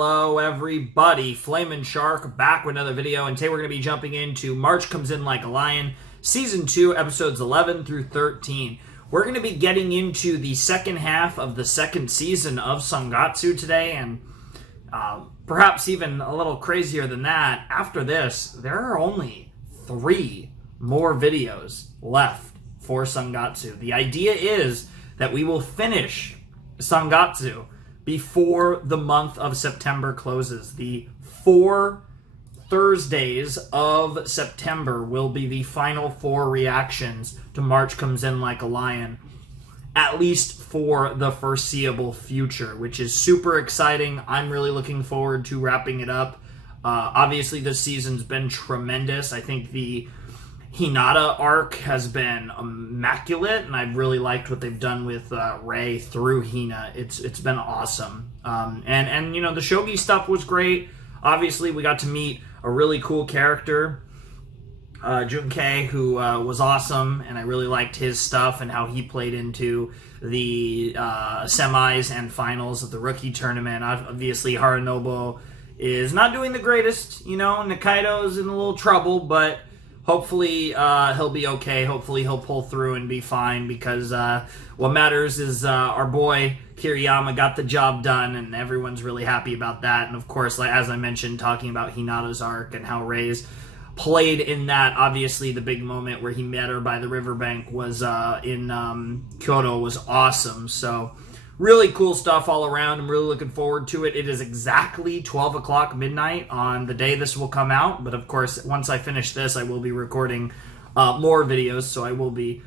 Hello everybody, Flamin' Shark back with another video, and today we're going to be jumping into March Comes In Like a Lion, Season 2, Episodes 11 through 13. We're going to be getting into the second half of the second season of Sangatsu today, and perhaps even a little crazier than that, after this, there are only 3 more videos left for Sangatsu. The idea is that we will finish Sangatsu before the month of September closes. The 4 Thursdays of September will be the final 4 reactions to March Comes In Like a Lion, at least for the foreseeable future, which is super exciting. I'm really looking forward to wrapping it up. Obviously, this season's been tremendous. I think the Hinata arc has been immaculate, and I've really liked what they've done with Rei through Hina. It's been awesome. And you know, the Shogi stuff was great. Obviously, we got to meet a really cool character, Junkei, who was awesome, and I really liked his stuff and how he played into the semis and finals of the rookie tournament. Obviously, Harunobu is not doing the greatest. You know, Nikaido's in a little trouble, but hopefully he'll be okay. Hopefully he'll pull through and be fine, because what matters is our boy Kiriyama got the job done, and everyone's really happy about that. And of course, like as I mentioned, talking about Hinata's arc and how Rei's played in that, obviously the big moment where he met her by the riverbank was in Kyoto was awesome. So really cool stuff all around. I'm really looking forward to it. It is exactly 12 o'clock midnight on the day this will come out. But of course, once I finish this, I will be recording more videos. So I will be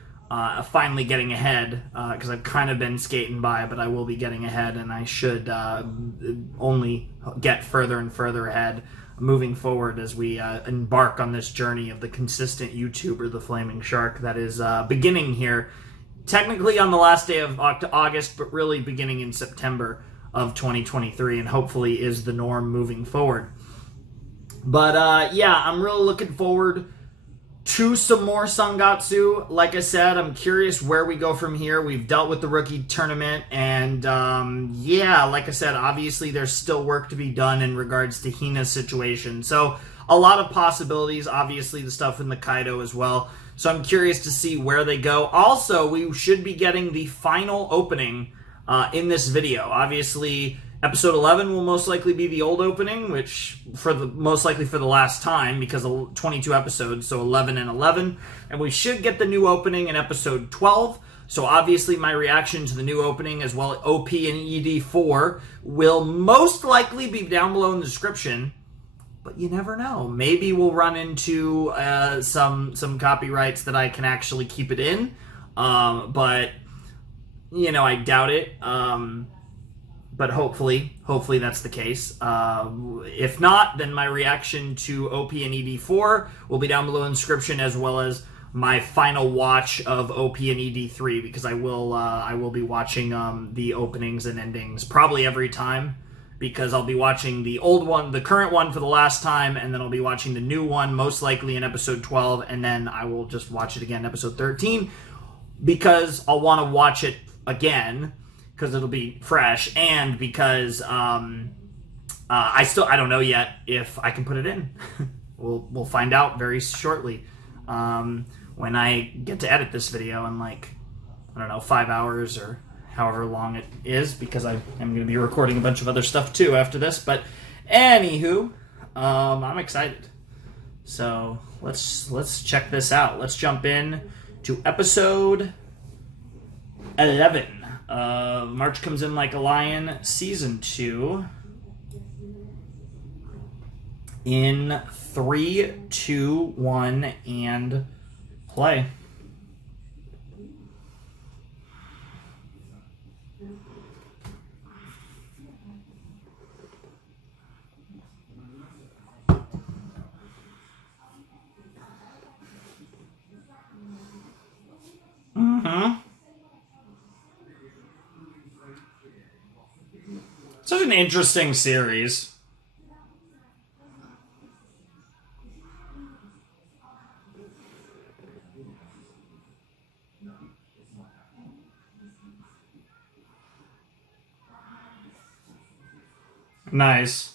finally getting ahead, because I've kind of been skating by, but I will be getting ahead, and I should only get further and further ahead moving forward as we embark on this journey of the consistent YouTuber, the Flaming Shark, that is beginning here technically on the last day of August, but really beginning in September of 2023, and hopefully is the norm moving forward. But yeah, I'm really looking forward to some more Sangatsu. Like I said, I'm curious where we go from here. We've dealt with the rookie tournament, and yeah, like I said, obviously there's still work to be done in regards to Hina's situation. So a lot of possibilities, obviously the stuff in the Kaido as well. So I'm curious to see where they go. Also, we should be getting the final opening in this video. Obviously, episode 11 will most likely be the old opening, which most likely for the last time, because of 22 episodes, so 11 and 11. And we should get the new opening in episode 12. So obviously my reaction to the new opening, as well as OP and ED4, will most likely be down below in the description. But you never know. Maybe we'll run into some copyrights that I can actually keep it in. But, you know, I doubt it. But hopefully that's the case. If not, then my reaction to OP and ED4 will be down below in the description, as well as my final watch of OP and ED3, because I will be watching the openings and endings probably every time, because I'll be watching the old one, the current one, for the last time, and then I'll be watching the new one, most likely in episode 12, and then I will just watch it again in episode 13, because I'll want to watch it again, because it'll be fresh, and because I don't know yet if I can put it in. We'll find out very shortly when I get to edit this video in, like, I don't know, 5 hours or however long it is, because I am going to be recording a bunch of other stuff too after this. But anywho, I'm excited. So let's check this out. Let's jump in to episode 11 of March Comes In Like a Lion, Season 2. In 3, 2, 1, and play. Such an interesting series. Nice.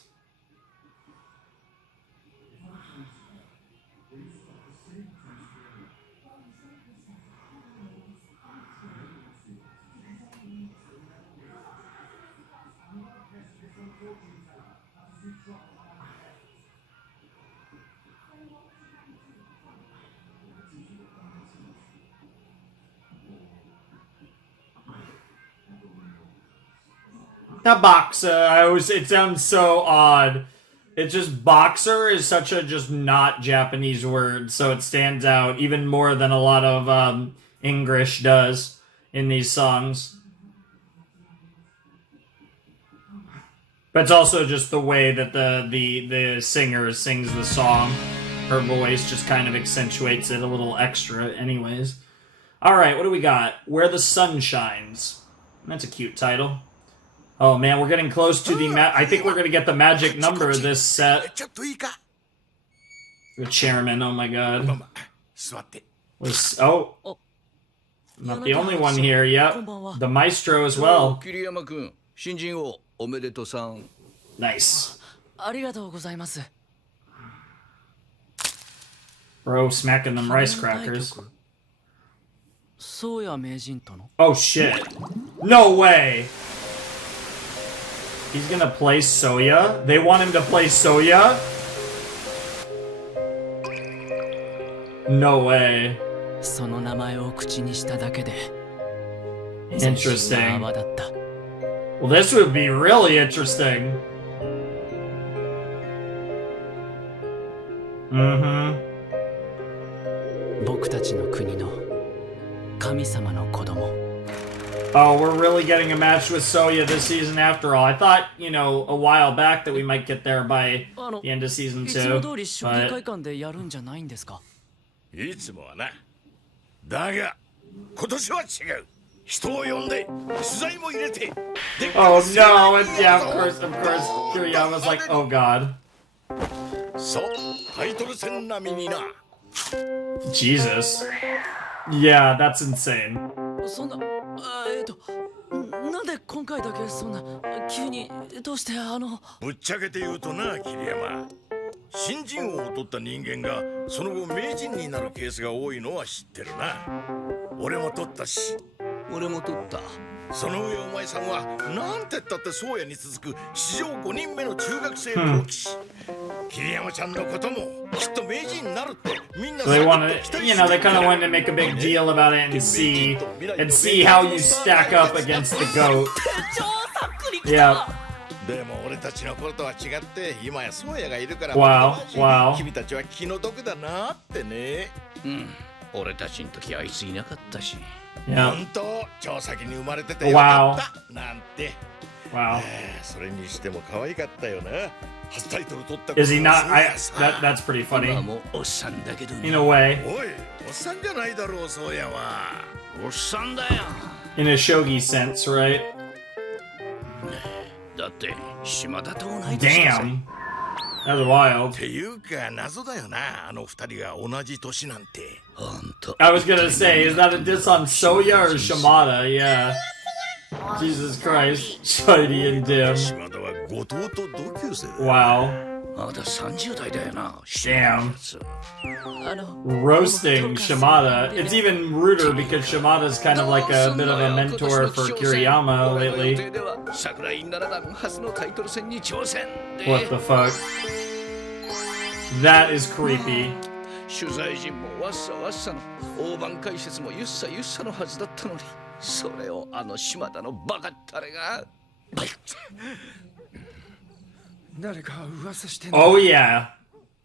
The boxer. It sounds so odd. It's just boxer is such a just not Japanese word, so it stands out even more than a lot of English does in these songs. But it's also just the way that the singer sings the song. Her voice just kind of accentuates it a little extra anyways. Alright, what do we got? Where the Sun Shines. That's a cute title. Oh man, we're getting close to the I think we're gonna get the magic number of this set. The chairman, oh my god. Oh. Not the only one here, yep. The maestro as well. Nice. Bro, smacking them rice crackers. Oh shit. No way! He's gonna play Soya? They want him to play Soya? No way. Interesting. Well, this would be really interesting. Mm-hmm. Oh, we're really getting a match with Soya this season after all. I thought, you know, a while back that we might get there by the end of season 2. But... Oh no, and yeah, of course, Kiriyama's like, oh god. Jesus. Yeah, that's insane. なんで今回だけそんな急にどうしてぶっちゃけて言うとな桐山新人王を取った人間がその後名人になるケースが多いのは知ってるな俺も取ったし俺も取ったその上お前さんはなんてったって宗谷に続く史上5人目の中学生プロ棋士桐山ちゃんのこともきっと名人になるってみんな So they want to, you know, they kind of wanted to make a big deal about it and see how you stack up against the GOAT. Yeah. でも俺たちの頃とは違って今や宗谷がいるから Wow. 君たちは気の毒だなってね俺たちの時あいついなかったし Yeah. 本当超先に生まれててよかったなんて Wow. それにしても可愛かったよな Is he not? That's pretty funny. In a way. In a shogi sense, right? Damn. That was wild. I was gonna say, is that a diss on Soya or Shimada? Yeah. Jesus Christ. Shiny and dim. Wow. Damn. Roasting Shimada. It's even ruder because Shimada's kind of like a bit of a mentor for Kiriyama lately. What the fuck? That is creepy. 取材陣もわっさわっさの大盤解説もゆっさゆっさのはずだったのにそれを島田のバカったれが Oh yeah.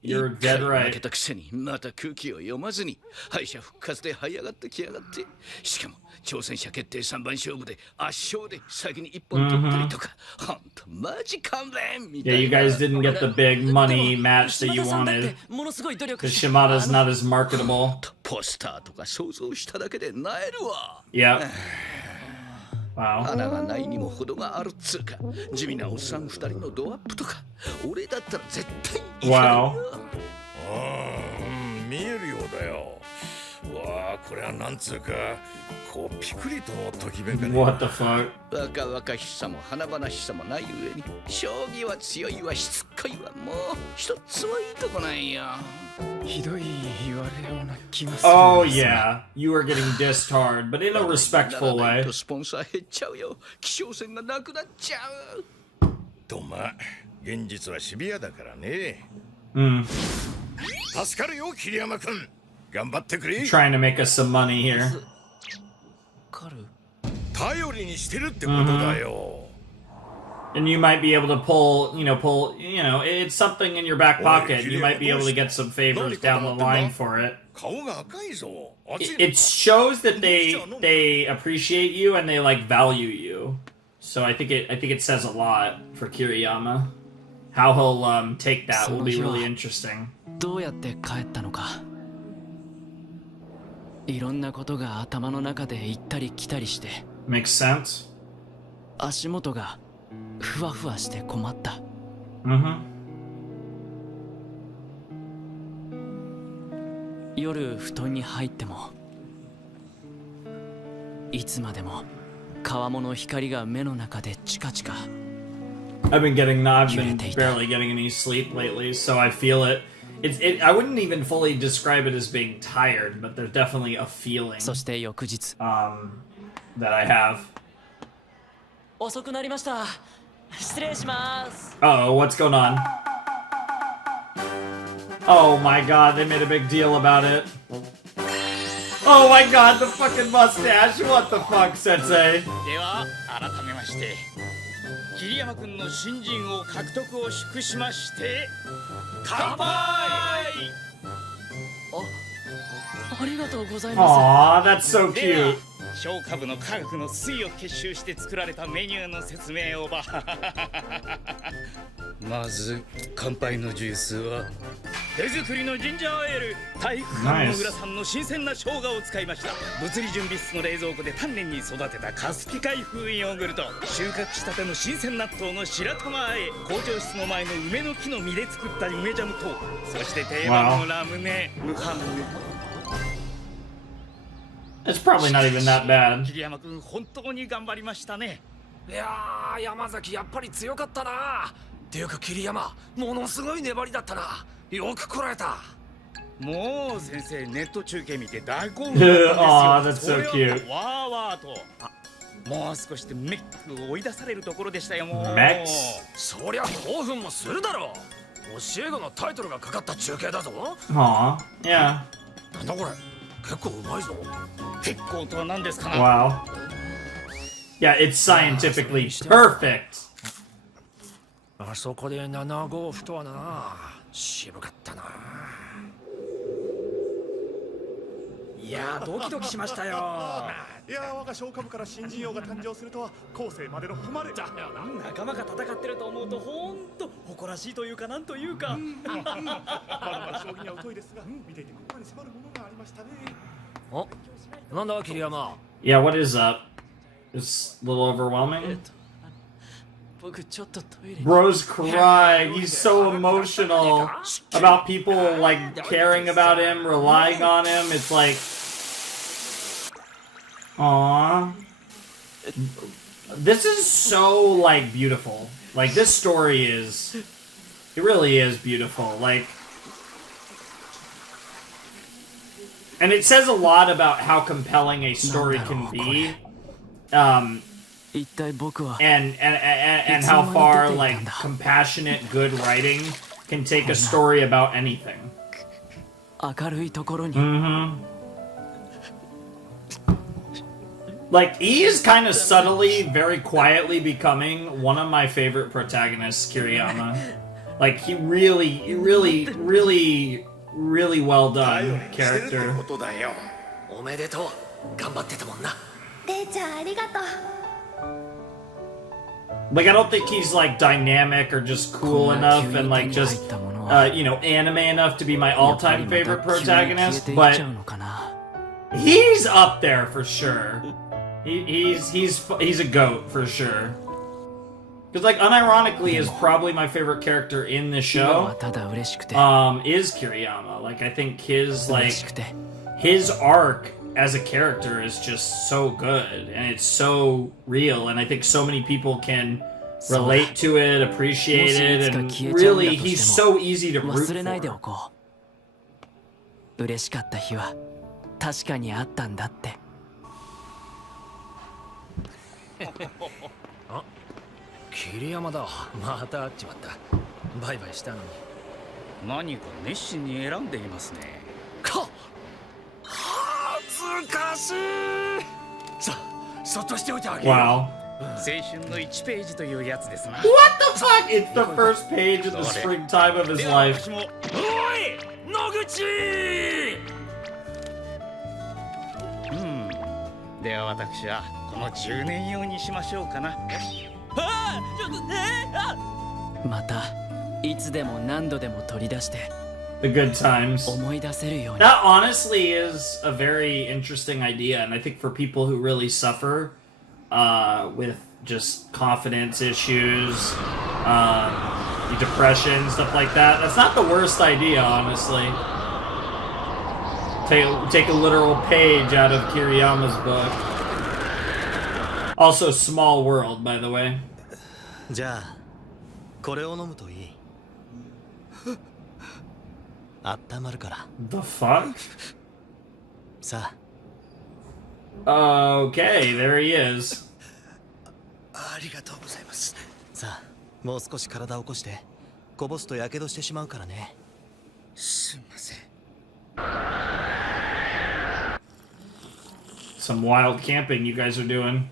You're dead right. 負けたくせにまた空気を読まずに敗者復活で這い上がってきやがってしかも挑戦者決定3番勝負で圧勝で先に1本取ったりとかほんとマジ勘弁みたいな Yeah, you guys didn't get the big money match that you wanted. Because Shimada's not as marketable. ポスターとか想像しただけで萎えるわ Yep. Wow. 穴がないにも程があるっつうか地味なおっさん2人のドアップとか俺だったら絶対に Wow. 見えるようだようわあこれはなんつうかこうピクリとときめかね What the fuck? 若々しさも華々しさもない上に将棋は強いわしつこいわもう一つはいいとこないよ。ひどい言われような気がするん Oh ですが yeah, you are getting dissed hard, but in a respectful ならない way. とスポンサー減っちゃうよ。希少線がなくなっちゃう。とまあ現実はシビアだからね Mm. 助かるよ桐山君頑張ってくれ Trying to make us some money here. カル頼りにしてるってことだよ And you might be able to pull, it's something in your back pocket. You might be able to get some favors down the line for it. 顔が赤いぞ熱い It shows that they appreciate you and they like value you. So I think it says a lot for Kiriyama. How he'll take that will be really interesting. どうやって帰ったのか。いろんなことが頭の中で行ったり来たりして Makes sense. 足元がふわふわして困った。 Mm-hmm. 夜布団に入ってもいつまでも川面の光が目の中でチカチカ。 I've been barely getting any sleep lately, so I feel it. I wouldn't even fully describe it as being tired, but there's definitely a feeling そして翌日 that I have. 遅くなりました。失礼します。 Uh-oh, what's going on? Oh my god, they made a big deal about it. Oh my god, the fucking mustache! What the fuck, Sensei? では改めまして桐山君の新人王獲得を祝しまして乾杯。ありがとうございま Aw, that's so では cute. 小株の科学の粋を結集して作られたメニューの説明をばまず乾杯のジュースは手作りのジンジャーエール体育館の浦産の新鮮な生姜を使いました。物理準備室の冷蔵庫で丹念に育てたカスピ海風ヨーグルト、収穫したての新鮮納豆の白玉あえ、工場室の前の梅の木の実で作った梅ジャムと、そして定番のラムネムハンメ。 It's probably not even that bad. 桐山君本当に頑張りましたね。いやー山崎やっぱり強かったな。っていうか桐山ものすごい粘りだったな。よくこらえた。もう先生ネット中継見て大興奮 Aw, だったん that's ですよ。 so それを cute. わーわーと。もう少しでメックを追い出されるところでしたよ。もう。メックそりゃ興奮もするだろう。教え子のタイトルがかかった中継だぞ。 Aw, yeah. なんだこれ結構うまいぞ。結構とは何ですかな。 Wow. Yeah, it's scientifically perfect. あそこで7五歩とはな。渋かったな。いやードキドキしましたよ。いやー我が小株から新人王が誕生するとは後世までの誉れだよな。仲間が戦ってると思うとほんと誇らしいというかなんというかまだまだ将棋には疎いですが、見ていて心に迫るものがありましたね。お、なんだ桐山。 Yeah, what is up? It's a little overwhelming. 僕ちょっとトイレ Bro's crying. He's so emotional about people like caring about him, relying on him. It's like, aww. This is so like beautiful. Like this story is, it really is beautiful. Like, and it says a lot about how compelling a story can be. 一体僕は And how far like compassionate good writing can take a story about anything. 明るいところに Like he is kind of subtly, very quietly becoming one of my favorite protagonists, Kiriyama. Like he really well 頼 done りにしてるって character. ことだよおめでとう。頑張ってたもんな。レイちゃんありがとう。 Like I don't think he's like dynamic or just cool enough and like just anime enough to be my やっぱ all-time りまた favorite 急に消え protagonist, ていっ but ちゃうのかな。 he's up there for sure. He's a goat for sure. Because like unironically is probably my favorite character in the 今は show. ただ嬉しくて Is Kiriyama. Like I think his 嬉 like しくて his arc as a character is just so good and it's so real, and I think so many people can relate to it, appreciate it, and really he's so easy to root 忘れないでお for. こう。嬉しかった日は確かにあったんだって。あ、桐山だ。また会っちまった。バイバイしたのに。何か熱心に選んでいますね。か、恥ずかしい。さあ、そっとしておいてあげよう。 Wow. 青春の1ページというやつですな。 What the fuck? It's the first page of the springtime of his では life. 私も。おい、野口。では私はこの10年用にしましょうかな。ああ、ちょっとまたいつでも何度でも取り出して The good times. 思い出せるように。 That honestly is a very interesting idea, and I think for people who really suffer with just confidence issues, depression, stuff like that, that's not the worst idea, honestly. Take a literal page out of Kiriyama's book. Also, Small World, by the way. じゃあこれを飲むといい。あったまるから。 The fuck? さ Okay, there he is. ありがとうございます。さあもう少し体を起こして。こぼすとやけどしてしまうからね。すみません。 Some wild camping you guys are doing.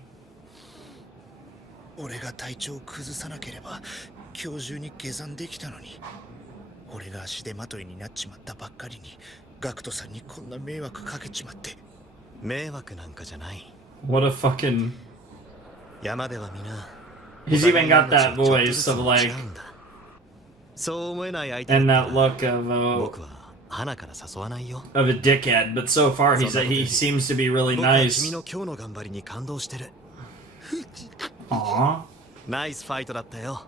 俺が体調を崩さなければ今日中に下山できたのに。俺が足手まといになっちまったばっかりにガクトさんにこんな迷惑かけちまって。迷惑なんかじゃない。 What a fucking... 山では皆 He's even got that voice of like... そう思えない相手 And that look of 僕は花から誘わないよ。 a dickhead, but so far he seems to be really 僕は nice. 君の今日の頑張りに感動してる。 Aww. ナイスファイトだったよ、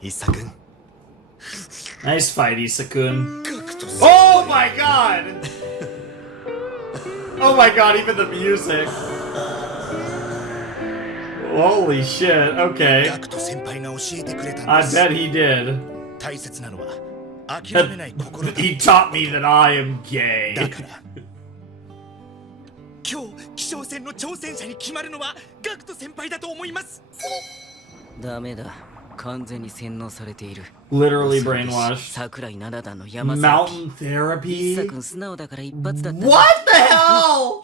イッサ君。 Nice fight, Isakun. Oh my god! Oh my god, even the music. Holy shit, okay. ガクト先輩が教えてくれたん I です。 bet he did. 大切なのは諦めない心だ。 He taught me that I am gay. だから今日気象戦の挑戦者に決まるのはガクト先輩だと思います。ダメだ、完全に洗脳されている。 Literally brainwashed. 桜井七段の山崎。 Mountain therapy? 一君素直だから一発だった。 What the hell?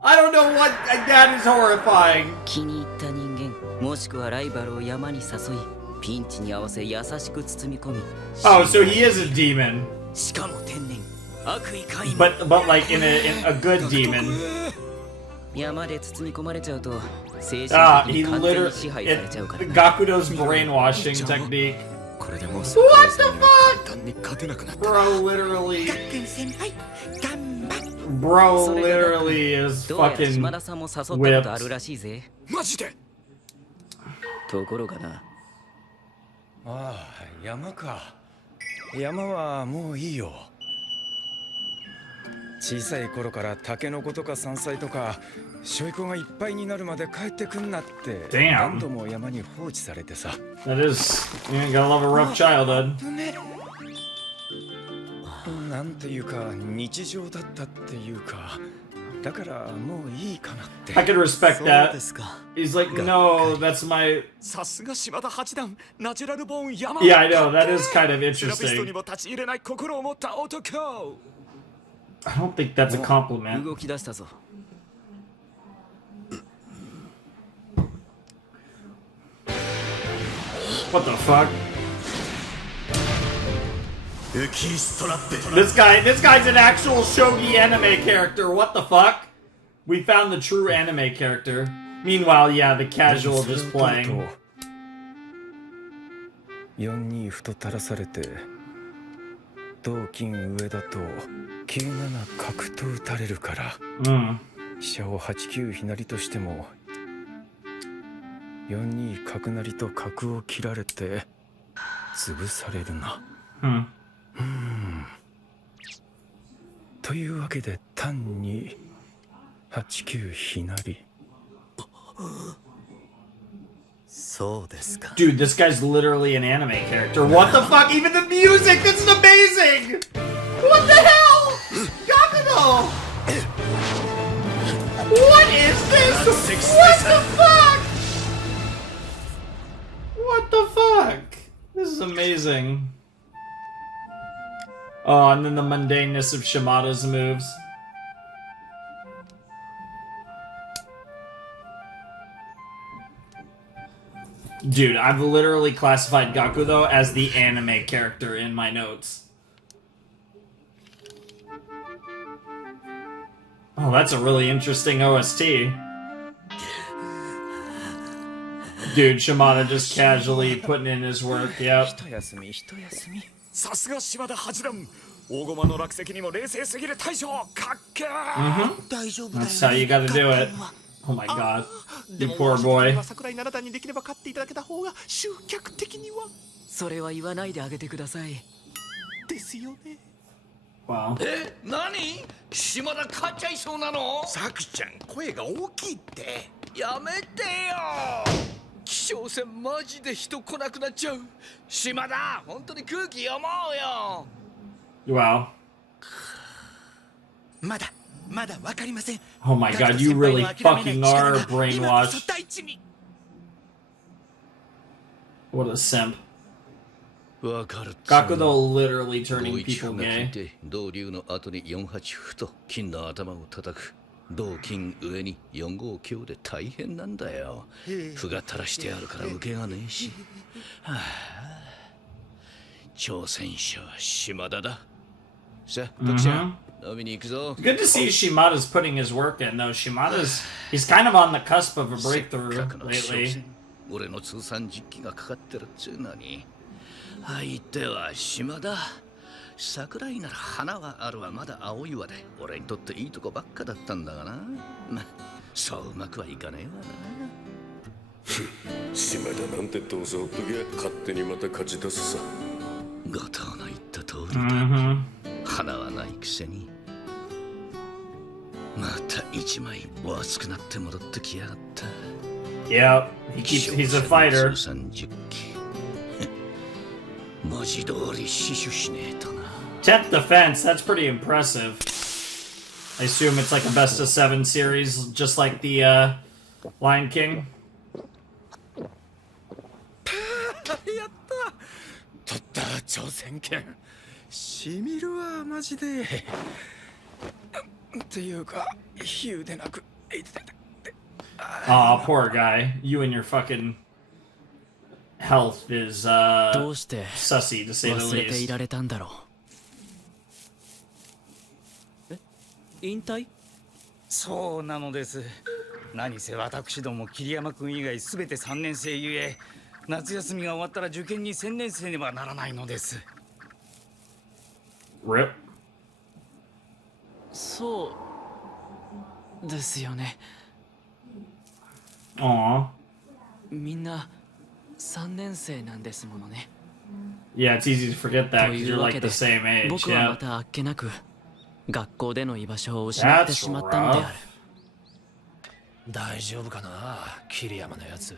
I don't know what... That is horrifying. 気に入った人間、もしくはライバルを山に誘い、ピンチに合わせ優しく包み込み。 Oh, so he is a demon. しかも天然、悪意皆無。 But like in a good demon. 山で包み込まれちゃうと、精 Ah, 神的 he に完全に literally... 支配されちゃうからな。 Gakudo's brainwashing technique. これでもう What the fuck? 単に勝てなくなった。 Bro literally... 先輩頑張っ Bro literally is どうやら fucking 島田さんも誘ったことある whipped. らしいぜ。マジで。ところがな。ああ、山か。山はもういいよ。小さい頃からタケノコとか山菜とかしょいこがいっぱいになるまで帰ってくんなって Damn. 何度も山に放置されてさ。 That is... You gotta love a rough childhood. なんていうか日常だったっていうか、だからもういいかなって。 I could respect そう that. ですか。 He's like, no, that's my... さすが島田八段、ナチュラルボーン山。 Yeah, I know, that is kind of セラピストに interesting. も立ち入れない心を持った男。 I don't think that's a compliment. 動き出したぞ。 What the fuck? 浮きストラップ。 This guy's an actual shogi anime character. What the fuck? We found the true anime character. Meanwhile, yeah, the casual just playing. 4-2と垂らされて同金上だと9-7角と打たれるから、 Mm. 飛車を8-9ひなりとしても4-2角成と角を切られて潰されるな。 Hmm. というわけで単に89ひなり。そうですか。 Dude, this guy's literally an anime character. What the fuck? Even the music! This is amazing! What the hell? Gakudo! What is this? What the fuck? What the fuck? This is amazing. Oh, and then the mundaneness of Shimada's moves. Dude, I've literally classified Gakudo as the anime character in my notes. Oh, that's a really interesting OST. Dude, Shimada just casually putting in his work, yep. 一休み一休み。さすが島田八段大駒の落石にも冷静すぎる大将かっけー、大丈夫だよ That's how you gotta do it. Oh my god. You poor boy. 桜井七段にできれば勝っていただけた方が集客的にはそれは言わないであげてください。ですよね。 Wow. 何島田勝っちゃいそうなの？さくちゃん声が大きいって。やめてよ。気象船マジで人来なくなっちゃう。島田本当に空気読もうよ。 Wow. まだわかりません。 Oh my god, you really fucking are brainwashed. What a simp. わかる。 Gakudo literally turning people 5-1が効い gay. て同竜の後に4八歩と金の頭を叩く。同金上に4五強で大変なんだよ。歩が垂らしてあるから受けがねえし。はあ、挑戦者は島田だ。さあ、徳ちゃん、飲みに行くぞ。 Good to see Shimada's putting his work in, though. He's kind of on the cusp of a せっ breakthrough かくの挑 lately. 戦。俺の通算10期がかかってるっつうのに。相手は島田。桜井なら花はあるわ、まだ青岩で俺にとっていいとこばっかだったんだがな。まあそううまくはいかねえわな。島田なんてどうせほっときゃ勝手にまた勝ち出すさ。後藤の言った通りだ。花はないくせにまた一枚お熱くなって戻ってきやがった。 Yep, he's a fighter. 通算10期文字通り死守しねえとな。 10th defense, that's pretty impressive. I assume it's like a best of 7 series, just like the Lion King. やった取った挑戦権しみるわマジでっていうか比喩でなく Aw, poor guy. You and your fucking health is どうして sussy, to say the 忘れてい least. られたんだろう。引退？そうなのです。何せ私ども桐山君以外すべて3年生ゆえ、夏休みが終わったら受験に専念せねばならないのです。 Rip. そうですよね。 Aw. みんな3年生なんですものね。 Yeah, it's easy to forget that と because い you're うわ like け the で same age. 僕はま Yeah. たあっけなく学校での居場所を失って That's しまったので rough. ある。大丈夫かな桐山のやつ。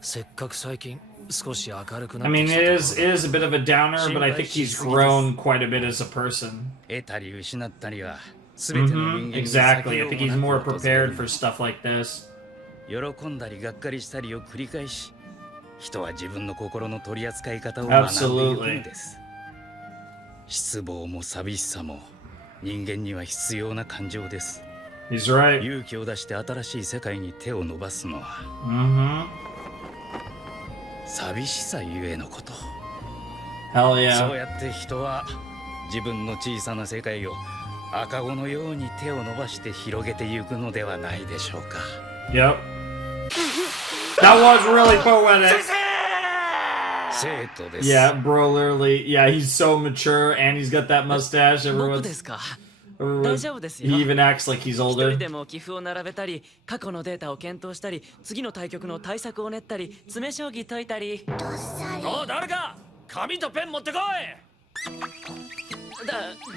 せっかく最近少し明るくな I って mean, き it た is ところ a bit of a downer, but I think he's grown quite a bit as a person. 得たり失ったりはすべての人間に Exactly. I 避け think よう he's も more なく訪れ prepared る for stuff like this. 喜んだりがっかりしたりを繰り返し、人は自分の心の取り扱い方を学んでいくんです。失望も寂しさも人間には必要な感情です。 He's right. 勇気を出して新しい世界に手を伸ばすのは、寂しさゆえのこと。 Hell そう yeah. やって人は自分の小さな世界を赤子のように手を伸ばして広げてゆくのではないでしょうか。 Yep. That was really poetic. 生徒です。 Yeah, bro, literally. Yeah, he's so mature and he's got that mustache. 僕です Everyone's. か。 everyone's 大丈夫ですよ。 he even acts like he's 一人 older. でも棋譜を並べたり、過去のデータを検討したり、次の対局の対策を練ったり、詰将棋解いたり。おう誰か紙とペン持ってこい。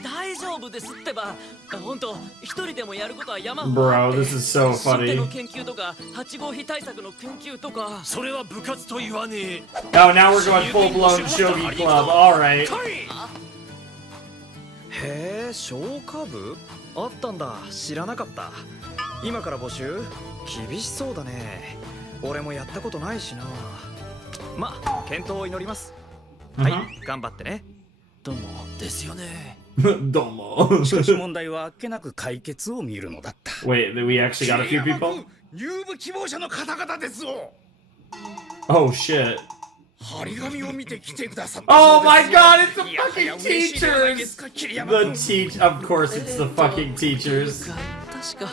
大丈夫ですってば。本当一人でもやることは山ほど Bro, this is so 進 funny. 展の研究とか8号比対策の研究とか。それは部活と言わねえ。 Oh, now we're going full-blown shogi club. Alright. へえ、消化部あったんだ。知らなかった。今から募集厳しそうだね。俺もやったことないしな。ま、健闘を祈ります。はい、頑張ってね。どうも。ですよね。どうも。しかし問題はあっけなく解決を見るのだった。 Wait, we actually got a few people? 入部希望者の方々ですぞ。 Oh shit. 張り紙を見て来てくださった。 Oh my god, it's the いや fucking 嬉しいじゃないで teachers! すか、桐山 The 君。 teach, of course it's the fucking teachers. 確か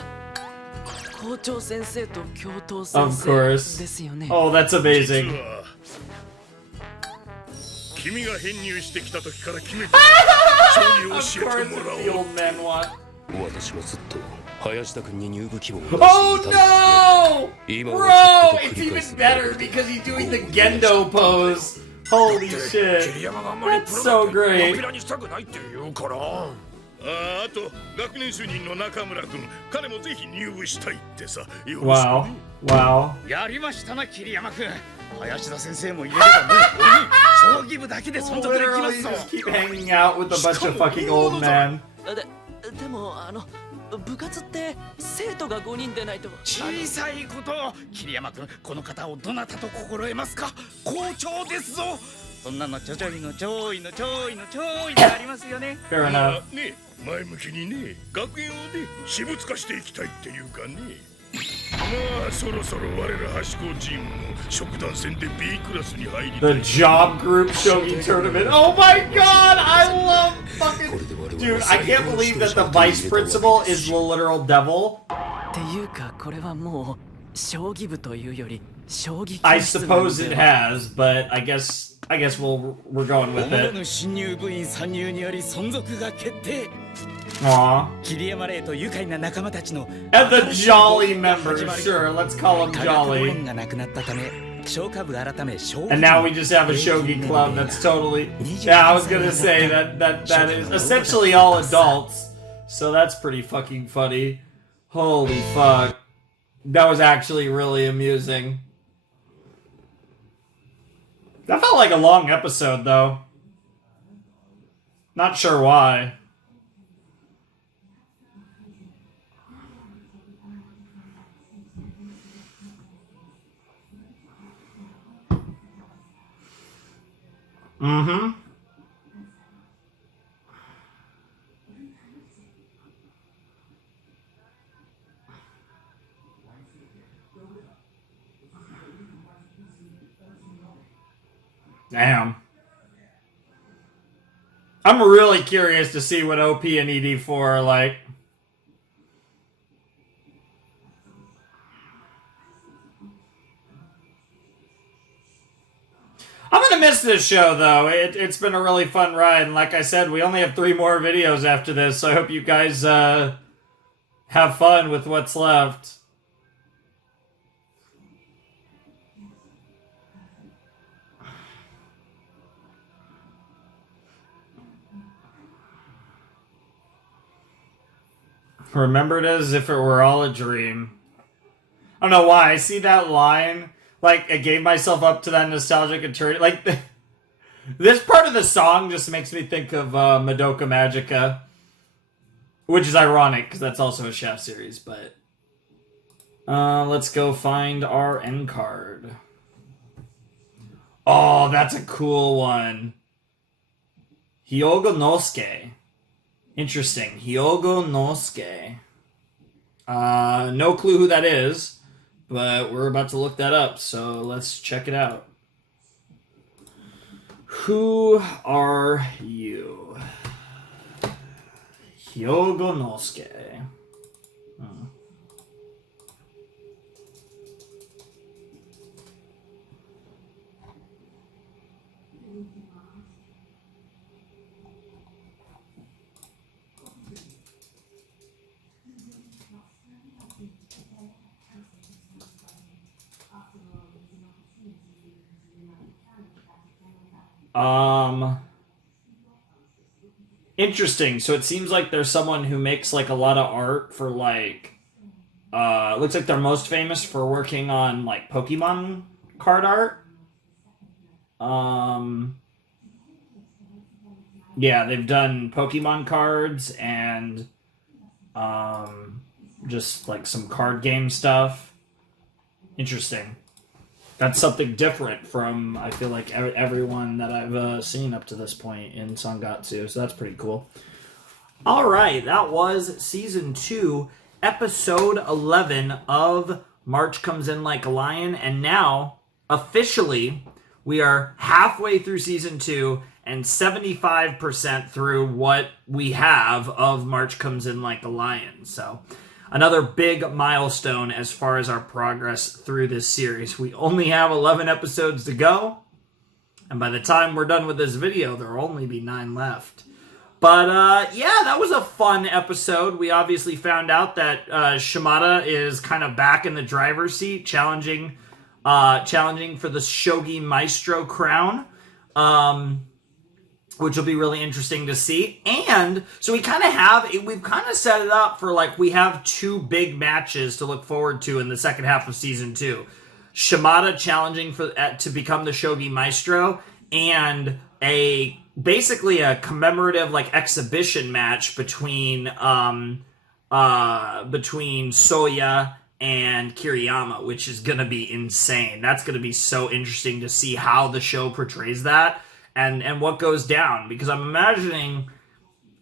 校長先生と教頭 Of 先生 course. ですよね。 Oh, that's 実 amazing. は君が編入してきた時から決めて将棋を Of 教 course えてもら it's the おう。 old man one. 私もずっと林田君に入部希望を出して Oh いたんだ no! 今 Bro, はちょっ it's と繰り返 even す better because he's doing the Gendo pose. Holy 桐 shit. 山があんまり That's プロ so だって great. 扉にしたくないって言うから。あと学年主任の中村君、彼もぜひ入部したいってさ。よろしく Wow. ね。 Wow. やりましたな、桐山君。林田先生も入れればもう将棋部だけで存続できま Literally すぞ。 just keep hanging out with a bunch of fucking old men. でも部活って生徒が5人でないと。小さいことを桐山君、この方をどなたと心得ますか？校長ですぞ。そんなのちょちょいの上位の上位の上位でありますよね。 Fair ま enough. あね、前向きにね、学園をね、私物化していきたいっていうかね。まあそろそろ我ら端校チームも食団戦で B クラスに入りた The い。 job group shogi tournament. Oh my god, I love fucking. Dude, I can't believe that the vice principal is the literal devil. っていうかこれはもう将棋部というより将棋 I 教室なの suppose で it は。 has, but I guess we're going 思 with わ it. ぬ新入部員参入により存続が決定。 Aw. 桐山レイと愉快な仲間たちの And the jolly members, sure, let's call them 科学部 jolly. 門がなくなったため消化部改め将棋 And now we just have a shogi club that's totally. Yeah, I was gonna say that is essentially all adults. So that's pretty fucking funny. Holy fuck. That was actually really amusing. That felt like a long episode though. Not sure why. Mm-hmm. Damn. I'm really curious to see what OP and ED4 are like. I'm gonna miss this show, though. It's been a really fun ride, and like I said, we only have 3 more videos after this, so I hope you guys have fun with what's left. Remember it as if it were all a dream. I don't know why. I see that line. Like, I gave myself up to that nostalgic eternity. Like, this part of the song just makes me think of Madoka Magica. Which is ironic, because that's also a chef series, but... let's go find our end card. Oh, that's a cool one. Hyogo Nosuke. Interesting. Hyogo Nosuke. No clue who that is, but we're about to look that up, so let's check it out. Who are you? Hyogo Nosuke. Interesting. So it seems like there's someone who makes like a lot of art for like looks like they're most famous for working on like Pokemon card art. Yeah, they've done Pokemon cards and just like some card game stuff. Interesting. That's something different from, I feel like, everyone that I've seen up to this point in Sangatsu, so that's pretty cool. All right, that was Season 2, Episode 11 of March Comes In Like a Lion, and now, officially, we are halfway through Season 2 and 75% through what we have of March Comes In Like a Lion, so another big milestone as far as our progress through this series. We only have 11 episodes to go, and by the time we're done with this video, there will only be 9 left. But, yeah, that was a fun episode. We obviously found out that Shimada is kind of back in the driver's seat, challenging for the Shogi Maestro crown. Which will be really interesting to see. And so we've kind of set it up for like we have 2 big matches to look forward to in the second half of Season 2. Shimada challenging to become the Shogi Maestro, and basically a commemorative like exhibition match between Soya and Kiriyama, which is going to be insane. That's going to be so interesting to see how the show portrays that. And what goes down, because I'm imagining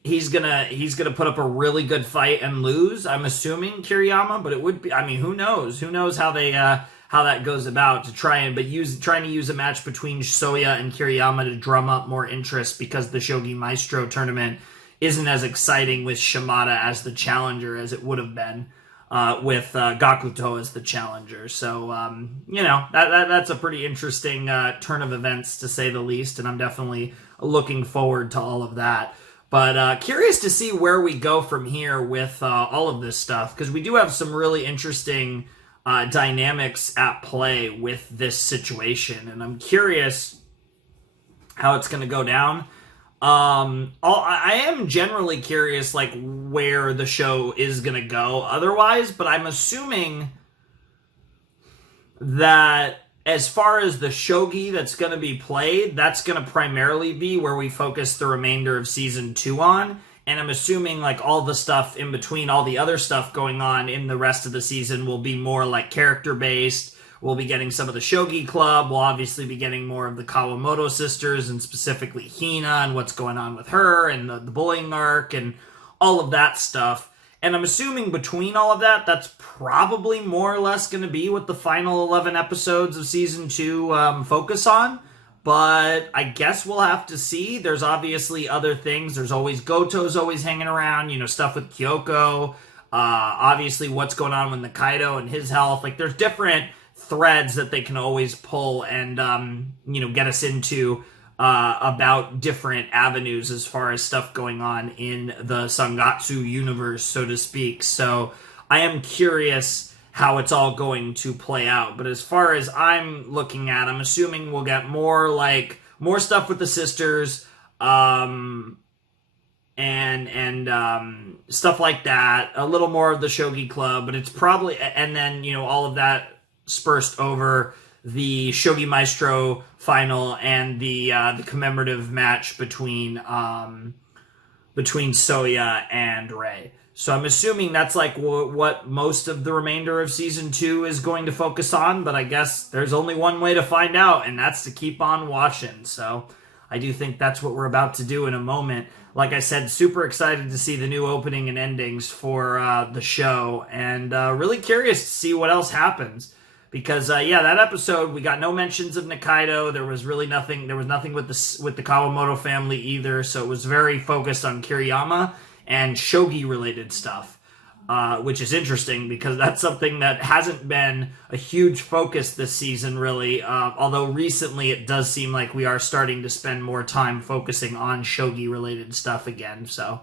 he's gonna put up a really good fight and lose. I'm assuming Kiriyama, but it would be. I mean, who knows? Who knows how that goes about to trying to use a match between Soya and Kiriyama to drum up more interest, because the Shogi Maestro tournament isn't as exciting with Shimada as the challenger as it would have been with Gakuto as the challenger. So, that's a pretty interesting turn of events, to say the least, and I'm definitely looking forward to all of that. But curious to see where we go from here with all of this stuff, because we do have some really interesting dynamics at play with this situation, and I'm curious how it's going to go down. I am generally curious, like, where the show is gonna go otherwise, but I'm assuming that as far as the shogi that's gonna be played, that's gonna primarily be where we focus the remainder of Season 2 on, and I'm assuming, like, all the stuff in between, all the other stuff going on in the rest of the season will be more, like, character-based. We'll be getting some of the Shogi Club. We'll obviously be getting more of the Kawamoto sisters, and specifically Hina and what's going on with her, and the bullying arc and all of that stuff. And I'm assuming between all of that, that's probably more or less going to be what the final 11 episodes of Season 2 focus on. But I guess we'll have to see. There's obviously other things. There's always Goto's always hanging around, stuff with Kyoko. Obviously what's going on with Nikaido and his health. Like, there's different threads that they can always pull and get us into about different avenues as far as stuff going on in the Sangatsu universe, so to speak. So I am curious how it's all going to play out. But as far as I'm looking at, I'm assuming we'll get more stuff with the sisters, and stuff like that. A little more of the Shogi Club, but it's probably, and then all of that dispersed over the Shogi Maestro final and the commemorative match between Soya and Rei. So I'm assuming that's like what most of the remainder of Season 2 is going to focus on, but I guess there's only one way to find out, and that's to keep on watching. So I do think that's what we're about to do in a moment. Like I said, super excited to see the new opening and endings for the show, and really curious to see what else happens. Because, that episode, we got no mentions of Nikaido. There was really nothing. There was nothing with the Kawamoto family either. So it was very focused on Kiriyama and Shogi-related stuff, which is interesting because that's something that hasn't been a huge focus this season, really. Although recently it does seem like we are starting to spend more time focusing on Shogi-related stuff again. So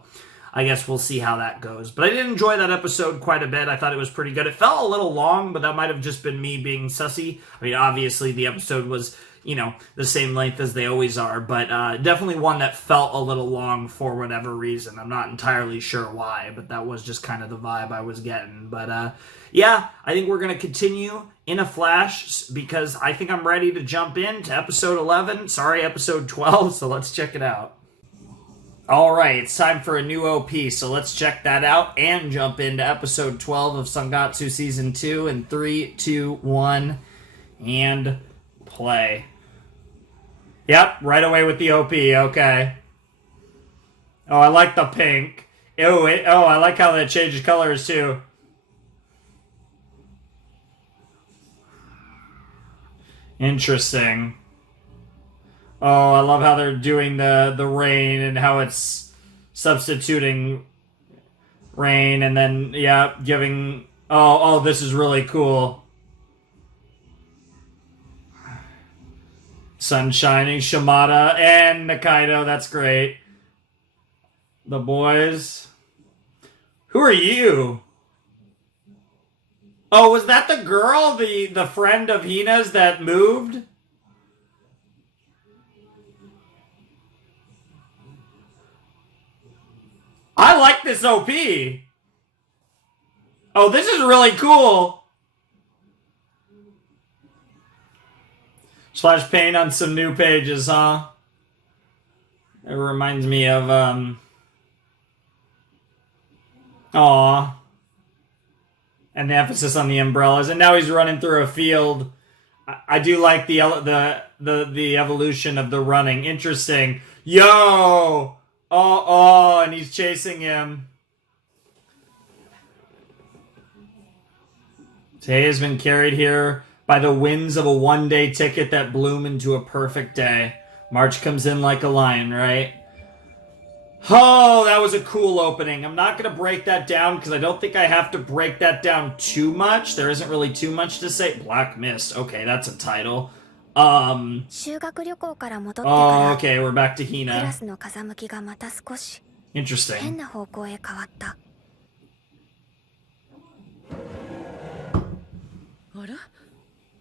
I guess we'll see how that goes. But I did enjoy that episode quite a bit. I thought it was pretty good. It felt a little long, but that might have just been me being sussy. I mean, obviously the episode was, you know, the same length as they always are, but definitely one that felt a little long for whatever reason. I'm not entirely sure why, but that was just kind of the vibe I was getting. But yeah, I think we're going to continue in a flash because I think I'm ready to jump into episode 11. Sorry, episode 12, so let's check it out. All right, it's time for a new OP, so let's check that out and jump into episode 12 of Sangatsu Season 2 in 3, 2, 1, and play. Yep, right away with the OP, okay. Oh, I like the pink. Oh, I like how that changes colors, too. Interesting. Oh, I love how they're doing the rain and how it's substituting rain and then, yeah, giving... Oh, this is really cool. Sun shining, Shimada, and Nikaido. That's great. The boys. Who are you? Oh, was that the girl, the friend of Hina's that moved? I like this OP. Oh, this is really cool. Splash paint on some new pages, huh? It reminds me of, Aw. And the emphasis on the umbrellas. And now he's running through a field. I do like the evolution of the running. Interesting. Yo! Oh, and he's chasing him. Today has been carried here by the winds of a one-day ticket that bloom into a perfect day. March comes in like a lion, right? Oh, that was a cool opening. I'm not going to break that down because I don't think I have to break that down too much. There isn't really too much to say. Black Mist. Okay, that's a title. Oh, okay, we're back to Hina. Interesting. あら、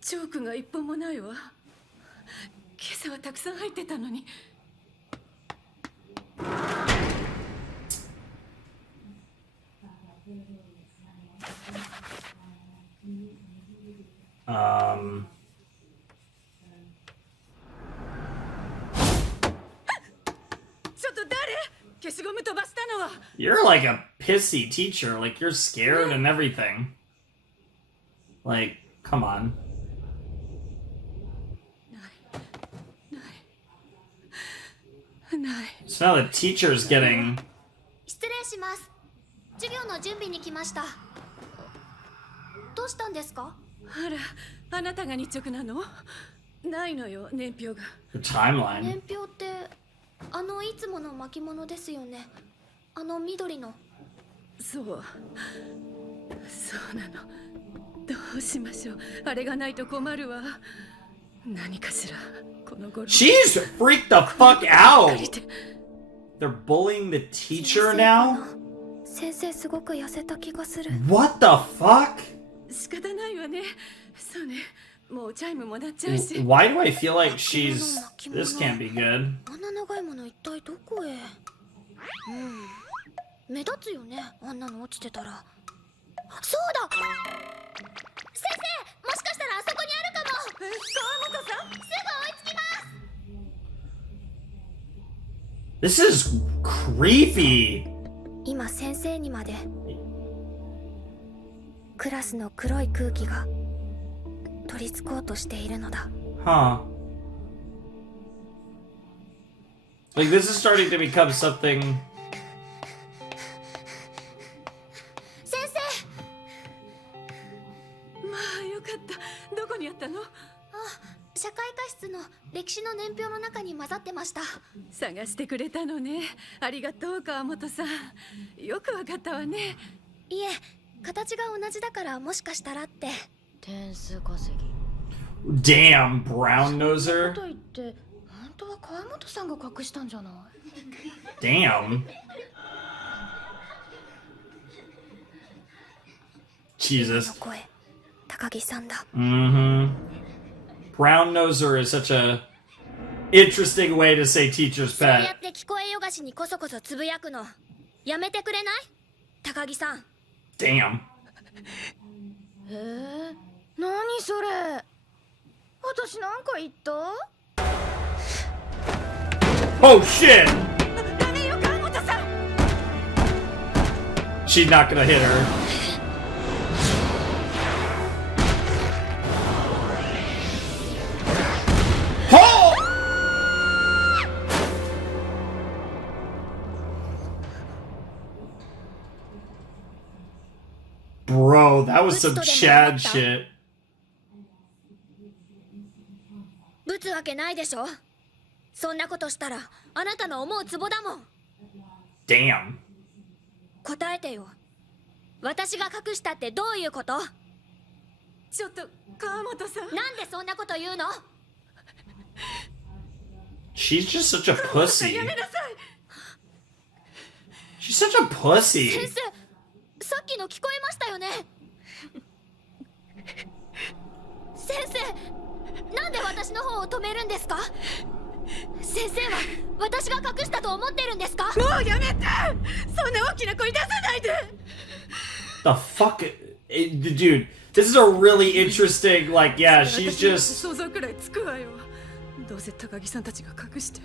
チョークが一本もないわ。今朝はたくさん入ってたのに。ちょっと誰？消しゴム飛ばしたのは。You're like a pissy teacher. Like, you're scared and everything. Like, come on. So now the teacher's getting... 失礼します。授業の準備に来ました。どうしたんですか？あら、あなたが日直なの？ないのよ、年表が。The timeline. 年表っていつもの巻物ですよね。緑の。そう。そうなの。どうしましょう。あれがないと困るわ。何かしら。この頃。She's freaked the fuck out. They're bullying the teacher now? 先生すごく痩せた気がする。What the fuck? 仕方ないわね。そうね。もうチャイムも鳴っちゃうし。Why do I feel like she's... This can't be good. あんな長いもの一体どこへ？目立つよね。あんなの落ちてたら。そうだ。先生、もしかしたらあそこにあるかも。川本さん、すぐ追いつきます。 This is creepy. 今先生にまでクラスの黒い空気が取り付こうとしているのだ。Huh. Like, this is starting to become something... 先生。まあよかった。どこにあったの？社会科室の歴史の年表の中に混ざってました。探してくれたのね。ありがとう、川本さん。よくわかったわね。いえ、形が同じだからもしかしたらって。点数稼ぎ。Damn, brown noser. と言って本当は川本さんが隠したんじゃない？ Damn. Jesus. 声、高木さんだ。Brown noser is such a interesting way to say teacher's そうや pet. って聞こえよがしにこそこそつぶやくのやめてくれない高木さん。 Damn. 何それ私なんか言った Oh shit! ダメよ川本さん。 She's not gonna hit her. Oh! Bro, that was some Chad shit. ぶつわけないでしょそんなことしたらあなたの思うツボだもん。 Damn. 答えてよ。私が隠したってどういうこと？ちょっと川本さん。なんでそんなこと言うの？ She's just such a pussy. やめなさい。 She's such a pussy. 先生、さっきの聞こえましたよね。先生、なんで私の方を止めるんですか？先生は私が隠したと思ってるんですか？もうやめて。そんな大きな声出さないで。 The fuck? Dude, this is a really interesting, like, yeah, she's just... 想像くらいつくわよ。どうせ高木さんたちが隠して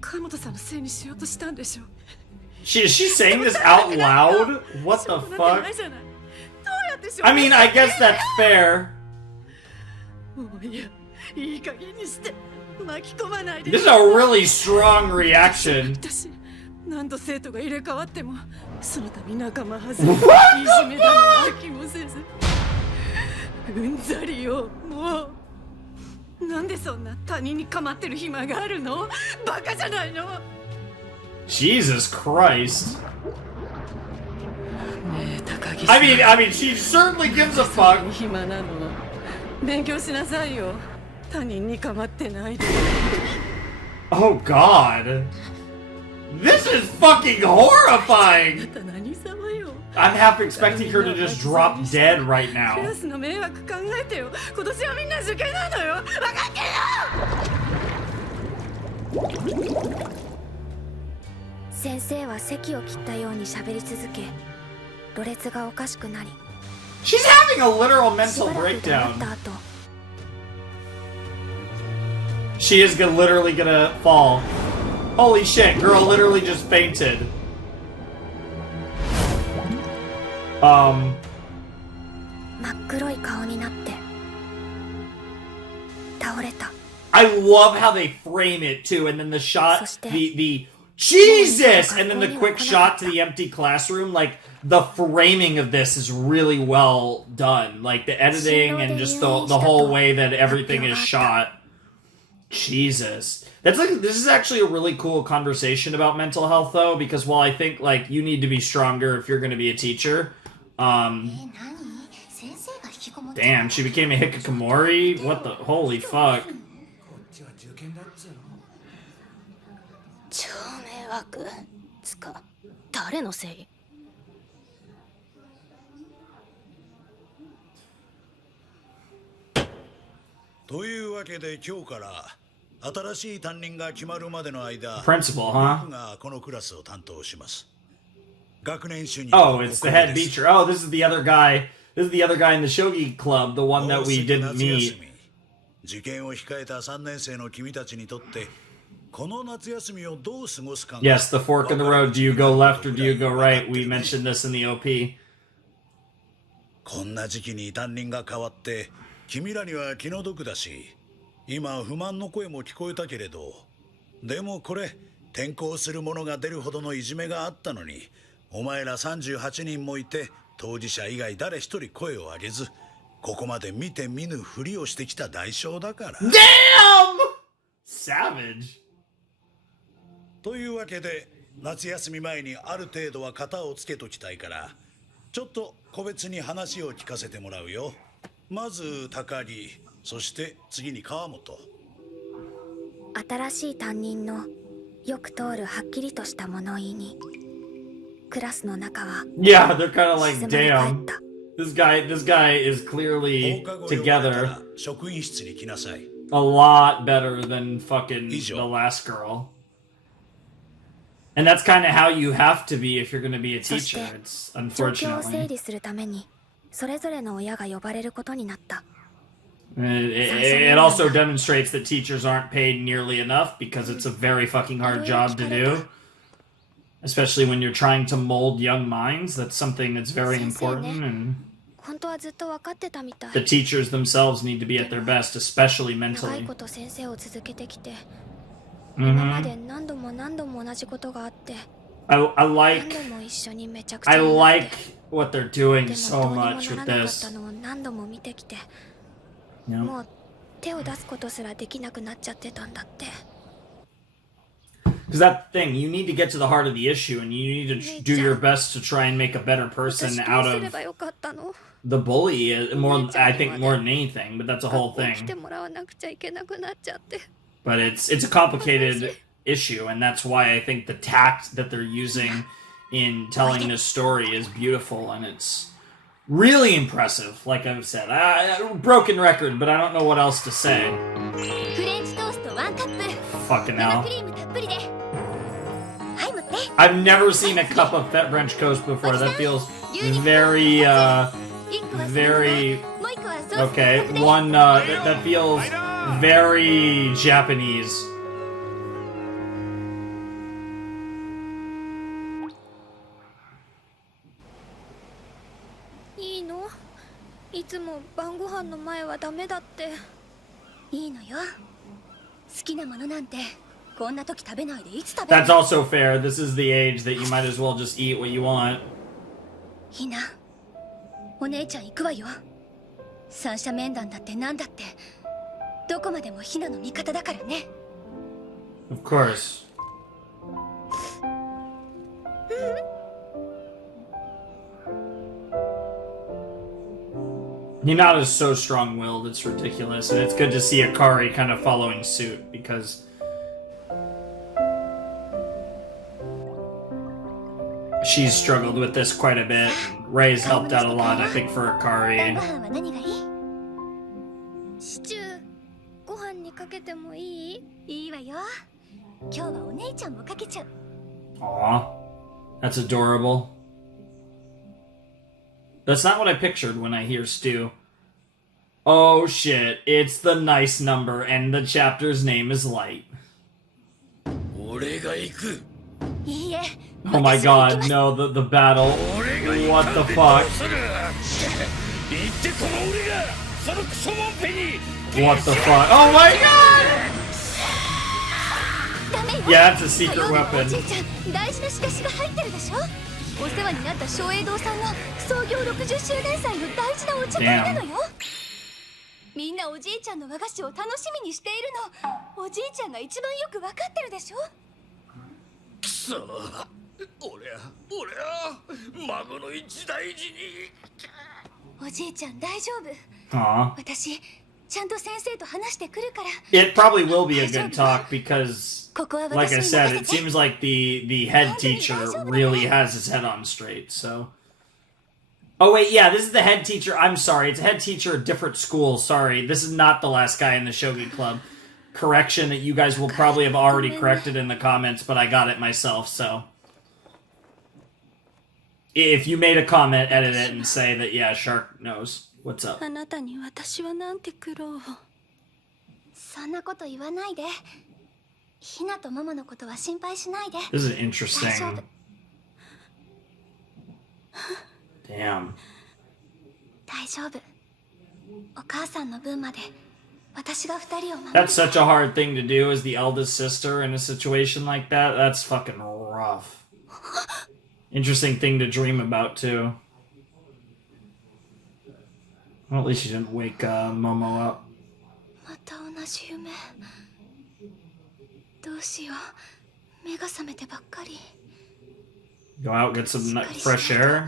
川本さんのせいにしようとしたんでしょ。 Is she saying this out loud? What the fuck? I mean, I guess that's fair. もういや、いい加減にして巻き込まないで。 This is a really strong reaction. 私、何度生徒が入れ替わってもその度仲間外れ、いじめだの飽きもせず、うんざりよ。もうなんでそんな他人に構ってる暇があるの？バカじゃないの？ Jesus Christ. ねえ高木さん。I mean, she certainly gives a fuck. 暇なの。勉強しなさいよ。他人に構ってないで。 Oh God. This is fucking horrifying. あなた何様よ。 I'm half expecting her to just drop dead right クラ now. スの迷惑考えてよ。今年はみんな受験なのよ。分かってるよ。先生は席を切ったように喋り続け、ろれつがおかしくなり、 She's having a literal し mental ばらく黙 breakdown. った後、 She is literally gonna fall. Holy shit, girl literally just fainted. 真っ黒い顔になって倒れた。 I love how they frame it too, and then the shot, そして the Jesus, and then the quick shot to the empty classroom. Like the framing of this is really well done. Like the editing and just the whole way that everything is shot. Jesus, that's like this is actually a really cool conversation about mental health though, because while I think like you need to be stronger if you're going to be a teacher, damn, she became a hikikomori. What the holy fuck? 超迷惑つか誰のせい？というわけで今日から新しい担任が決まるまでの間、 Principal, huh? 僕がこのクラスを担当します。学年主任 Oh, it's the head teacher. Oh, this is the other guy. This is the other guy in the shogi club, the one that we didn't meet. 受験を控えた3年生の君たちにとってこの夏休みをどう過ごすか。 Yes, the fork in the road. Do you go left or do you go right? We mentioned this in the OP. こんな時期に担任が変わって君らには気の毒だし、今不満の声も聞こえたけれど、でもこれ転校する者が出るほどのいじめがあったのに、お前ら38人もいて当事者以外誰一人声を上げず、ここまで見て見ぬふりをしてきた代償だから。 Damn! Savage. というわけで夏休み前にある程度は型をつけときたいから、ちょっと個別に話を聞かせてもらうよ。まず高木、そして次に川本。新しい担任のよく通るはっきりとした物言いにクラスの中は Yeah, they're kind of like, 静まり返っ damn. This guy is clearly 放課後よかった together. ら職員室に来なさい。A lot better than fucking the last girl. And that's kind of how you have to be if you're going to be a teacher. It's 状況を整 unfortunately. 理するためにそれぞれの親が呼ばれることになった。 It also demonstrates that teachers aren't paid nearly enough because it's a very fucking hard job to do. Especially when you're trying to mold young minds. That's something that's very important, and 本当はずっと分かってたみたい。 the teachers themselves need to be at their best, especially 長い mentally. こと先生を続けてきて、 Mhm. 今まで何度も何度も同じことがあって、 I 何 like 度も一緒にめちゃくちゃ I になって like what they're doing で so もどうにも much な with らなかっ this. たのを何度も見てきて、 Yeah. もう手を出すことすらできなくなっちゃってたんだって。 Because that's the thing, you need to get to the heart of the issue, and you need to do your best to try and make a better 私 person ど out うすれ of ばよかったの？ the bully. More, I think, more than anything, but that's a whole 学校来て thing. もらわなくちゃいけなくなっちゃって。 But it's a complicated issue, and that's why I think the tact that they're using in telling this story is beautiful, and it's really impressive. Like I've said, broken record, but I don't know what else to say. フレンチトースト1カップ。 Fucking 生 hell. クリームたっぷりで。はい持って。 I've never seen a cup of French toast before. That feels very, very. もう一個はソース Okay, one, that feels very Japanese. いいの？いつも晩ご飯の前はダメだって。いいのよ。好きなものなんてこんな時食べないでいつ食べる That's also fair. This is the age that you might as well just eat what you want. ひな、お姉ちゃん行くわよ。三者面談だってなんだってどこまでもひなの味方だからね。 Of course. Hinata is so strong-willed, it's ridiculous, and it's good to see Akari kind of following suit, because she's struggled with this quite a bit. Ray's helped out a lot, I think, for 晩 Akari. ご飯は何がいい？シチュー、ご飯にかけてもいい？いいわよ。今日はお姉ちゃんもかけちゃう。 Aw, that's adorable. That's not what I pictured when I hear stew. Oh shit, it's the nice number, and the chapter's name is Light. 俺が行く。いいえ。 Oh my god, no, the battle. What the fuck? 言ってこの俺がそのクソモンペに。 What the fuck? Oh my god! ダメよ。 Yeah, that's a secret お weapon. じいちゃん、大事な仕出しが入ってるでしょ。お世話になった松栄堂さんの創業60周年祭の大事なお茶会なのよ。みんなおじいちゃんの和菓子を楽しみにしているの。おじいちゃんが一番よくわかってるでしょ。くそ。俺は孫の一大事に。おじいちゃん大丈夫。 Aw. 私ちゃんと先生と話してくるから。 It probably will be a good talk because, like I said, it seems like the head teacher really has his head on straight, so... Oh wait, yeah, this is the head teacher. I'm sorry, it's a head teacher at a different school. Sorry, this is not the last guy in the Shogi Club. Correction that you guys will probably have already corrected in the comments, but I got it myself, so... If you made a comment, edit it and say that, yeah, Shark knows. What's up? あなたに私はなんて苦労。そんなこと言わないで。ひなとママのことは心配しないで。 This is 大丈 interesting. 夫。 Damn. 大丈夫。お母さんの分まで私が二人を守る。 That's such a hard thing to do as the eldest sister in a situation like that. That's fucking rough. Interesting thing to dream about, too. Well, at least you didn't wake Momo up. また同じ夢。どうしよう。目が覚めてばっかり。 Go out, get some fresh air?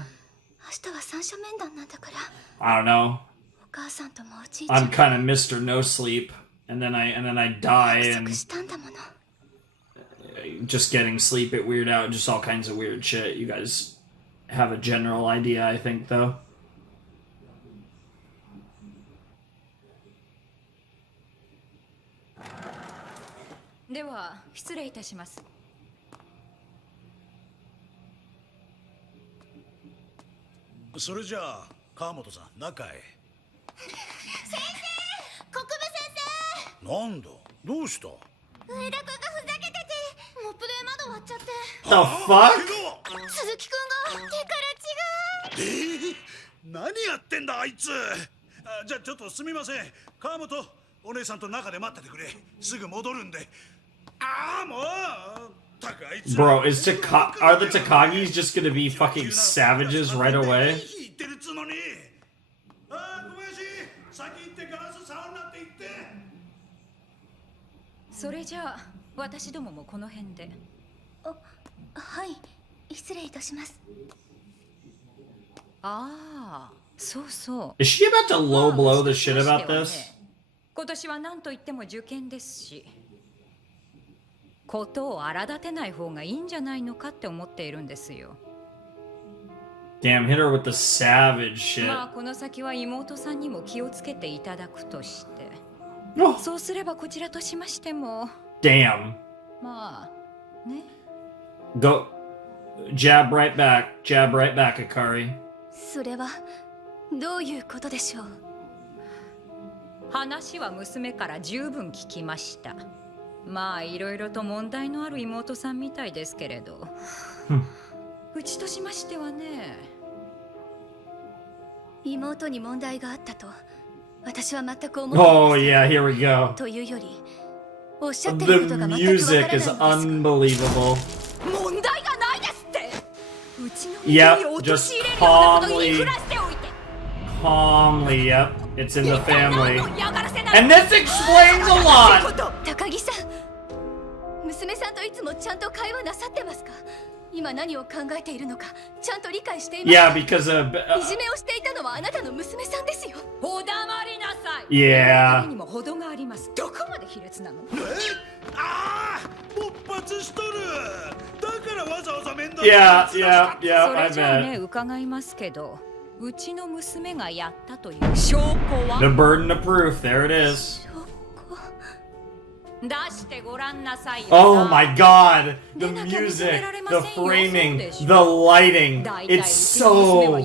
明日は三者面談なんだから。 I don't know. お母さんともおじいちゃん I'm kind of Mr. No Sleep, and then I die, 約 and 束したんだもの。 just getting sleep it weird out, just all kinds of weird shit. You guys have a general idea, I think, though. は失礼いたします。それじゃあ川本さん中へ。先生、国分先生。なんだどうした？上田君がふざけててモップで窓割っちゃって。 The fuck? 鈴木君が手から血が。何やってんだあいつ。じゃあちょっとすみません川本、お姉さんと中で待っててくれ、すぐ戻るんで。ああもうたくあいつ。 Bro, are the Takagis just gonna be fucking savages right away? 言ってるっつのに。ああ小林、先行ってガラス触んなって言って。それじゃあ私どももこの辺で。はい、失礼いたします。ああ、そうそう。Is she about to low blow the shit about this? 今年は何と言っても受験ですし、ことを荒立てない方がいいんじゃないのかって思っているんですよ。Damn, hit her with the savage shit. まあこの先は妹さんにも気をつけていただくとして、そうすればこちらとしましても。Damn. まあね。Go. Jab right back. Jab right back, Akari. それはどういうことでしょう。話は娘から十分聞きました。まあいろいろと問題のある妹さんみたいですけれど、うちとしましてはね。妹に問題があったと私は全く思っていません。 Oh yeah, here we go. というよりおっしゃってること The が全くわからないの music です is unbelievable. 問題がないですって。うちの Yep, に just 陥れるようなことに言い calmly, ふらしておいて。 calmly, yep, it's in the family. And this explains a lot! 高木さん、娘さんといつもちゃんと会話なさってますか？今何を考えているのかちゃんと理解していますか？ Yeah, because of... いじめをしていたのはあなたの娘さんですよ。おだまりなさい。 Yeah. にも程があります。どこまで卑劣なの？ああ勃発しとる。だからわざわざ面倒 Yeah, そ yeah, I れじゃあね、 bet. 伺いますけど、うちの娘がやったという証拠 The は burden of proof, there it is. 出してごらんなさいよ。 Oh my god! The music, the framing, the lighting. It's so...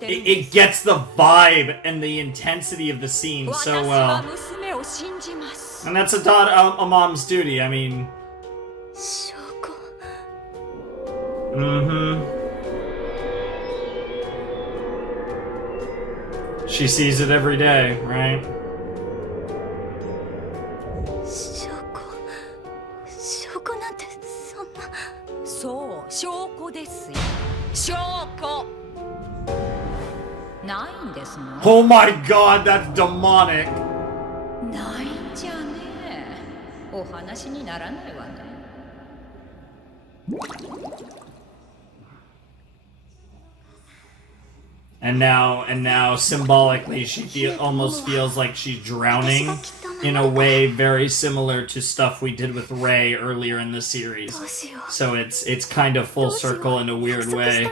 It gets the vibe and the intensity of the scene so well. 娘を信じます。 And that's a mom's duty, I mean... 証拠。 Mm-hmm. She sees it every day, right? 証拠なんてそんな。そう、証拠ですよ。証拠。ないんですの。 Oh my god, that's demonic! ないんじゃねえ。お話にならないわね。 And now, symbolically, she almost feels like she's drowning in a way very similar to stuff we did with Rey earlier in the series. So it's kind of full circle in a weird way.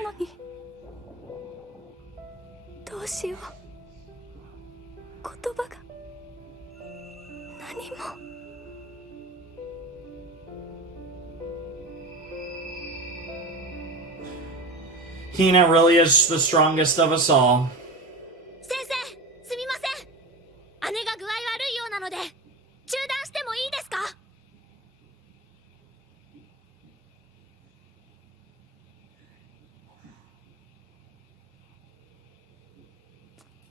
どうしよう。言葉が何も。 Hina really is the strongest of us all. 先生、すみません。姉が具合悪いようなので中断してもいいですか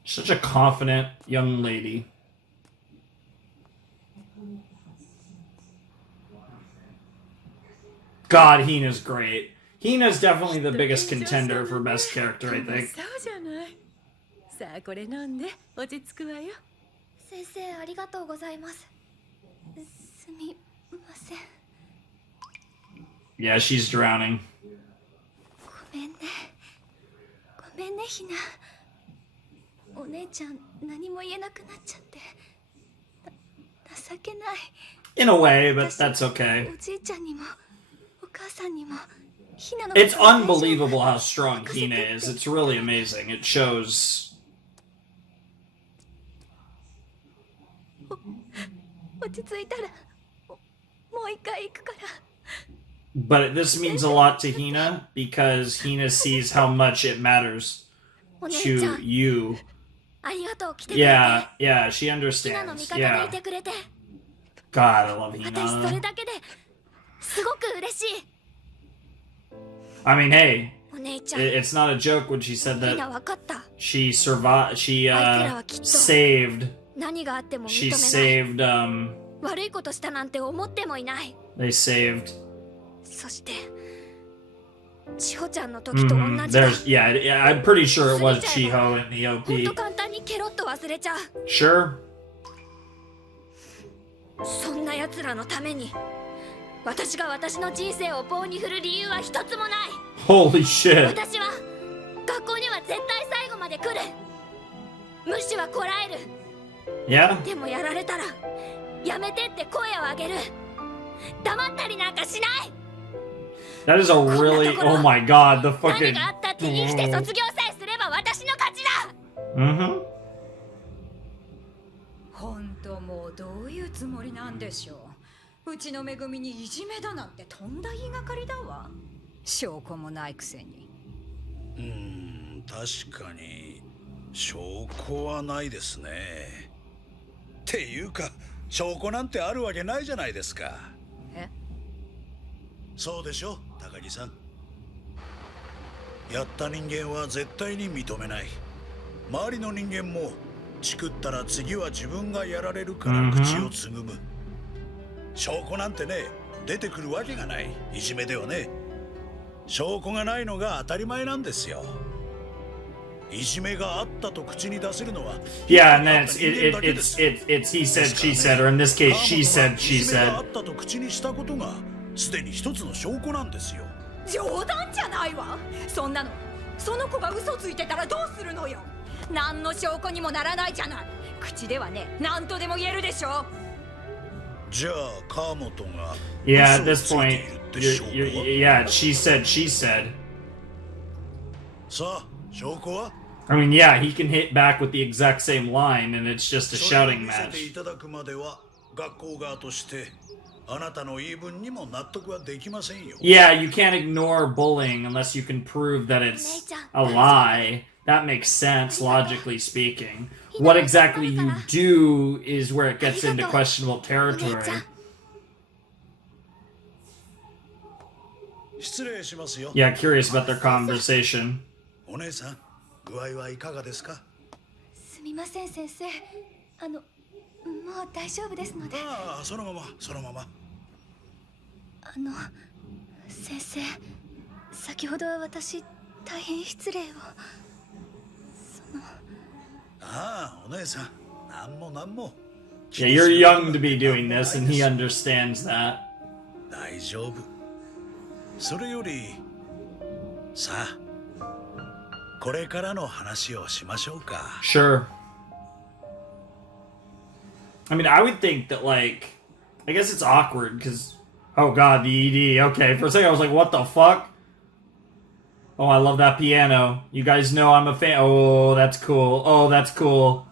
？Such a confident young lady. God, Hina's great. Hina's definitely the biggest contender for best character, I think. そうじゃない。さあこれ飲んで落ち着くわよ。先生、ありがとうございます。すみません。 Yeah, she's drowning. ごめんね。ごめんね、ひな。お姉ちゃん、何も言えなくなっちゃって。情けない。 In a way, but that's okay. おじいちゃんにも、お母さんにも。 It's unbelievable how strong Hina is. It's really amazing. It shows. 落ち着いたらもう一回行くから。 But this means a lot to Hina because Hina sees how much it matters お姉ちゃ to ん you. ありがとう来てくれて。 Yeah, yeah, she ヒナの味 understands. 方でい Yeah. てくれて。 God, I love 私それ Hina. だけですごく嬉しい。 I mean, hey, お姉ちゃん、 it's not a joke when she said ヒナ that 分かった。 she survived, she あいつらはきっと saved, 何があっても she 認めない。 saved, 悪いことしたなんて思ってもいない。 they saved. そして千穂ちゃんの時と同 Mhm. じだ。 There's, yeah, I'm pretty sure it was Chiho in the ほんと OP. 簡単にケロッと忘れちゃう。 Sure. そんな奴らのために私が私の人生を棒に振る理由は一つもない。 Holy shit. 私は学校には絶対最後まで来る。無視はこらえる。 Yeah? でもやられたらやめてって声を上げる。黙ったりなんかしない。 That is a really, oh my god, the 何 fucking. があったって生きて卒業さえすれば私の勝ちだ。 Mm-hmm. 本当もうどういうつもりなんでしょう。うちのめぐみにいじめだなんてとんだ言いがかりだわ。証拠もないくせに。確かに証拠はないですね。っていうか証拠なんてあるわけないじゃないですか。え？そうでしょ高木さん。やった人間は絶対に認めない。周りの人間もチクったら次は自分がやられるから口をつぐむ。証拠なんてね出てくるわけがない。いじめではね。証拠がないのが当たり前なんですよ。いじめがあったと口に出せるのは Yeah, and then it's he said, she said, or in this case, she said, she いじめがあ said. ったと口にしたことがすでに一つの証拠なんですよ。冗談じゃないわ。そんなのその子が嘘ついてたらどうするのよ。何の証拠にもならないじゃない。口ではね何とでも言えるでしょ。じゃあ川本が Yeah, at 嘘を this ついて point, いるって証拠は yeah, she said, she said. さあ証拠は I mean, yeah, he can hit back with the exact same line, and it's just a それを shouting 見せて match. いただくまでは学校側としてあなたの言い分にも納得はできませんよ。 Yeah, you can't ignore bullying unless you can prove that it's a lie. That makes sense, logically speaking. What exactly you do is where it gets into questionable territory. 失礼しますよ。 Yeah, curious about their conversation. お姉さん、具合はいかがですか？すみません先生。もう大丈夫ですので。ああ、そのまま、そのまま。先生、先ほどは私大変失礼を。ああ、お姉さん、なんもなんも。 Yeah, you're young to be doing this, and he understands that. 大丈夫。それより、さあ、これからの話をしましょうか。 Sure. I mean, I would think that, like, I guess it's awkward because, oh god, the ED. Okay, for a second I was like, what the fuck? Oh, I love that piano. You guys know I'm a fan. Oh, that's cool. Oh, that's cool.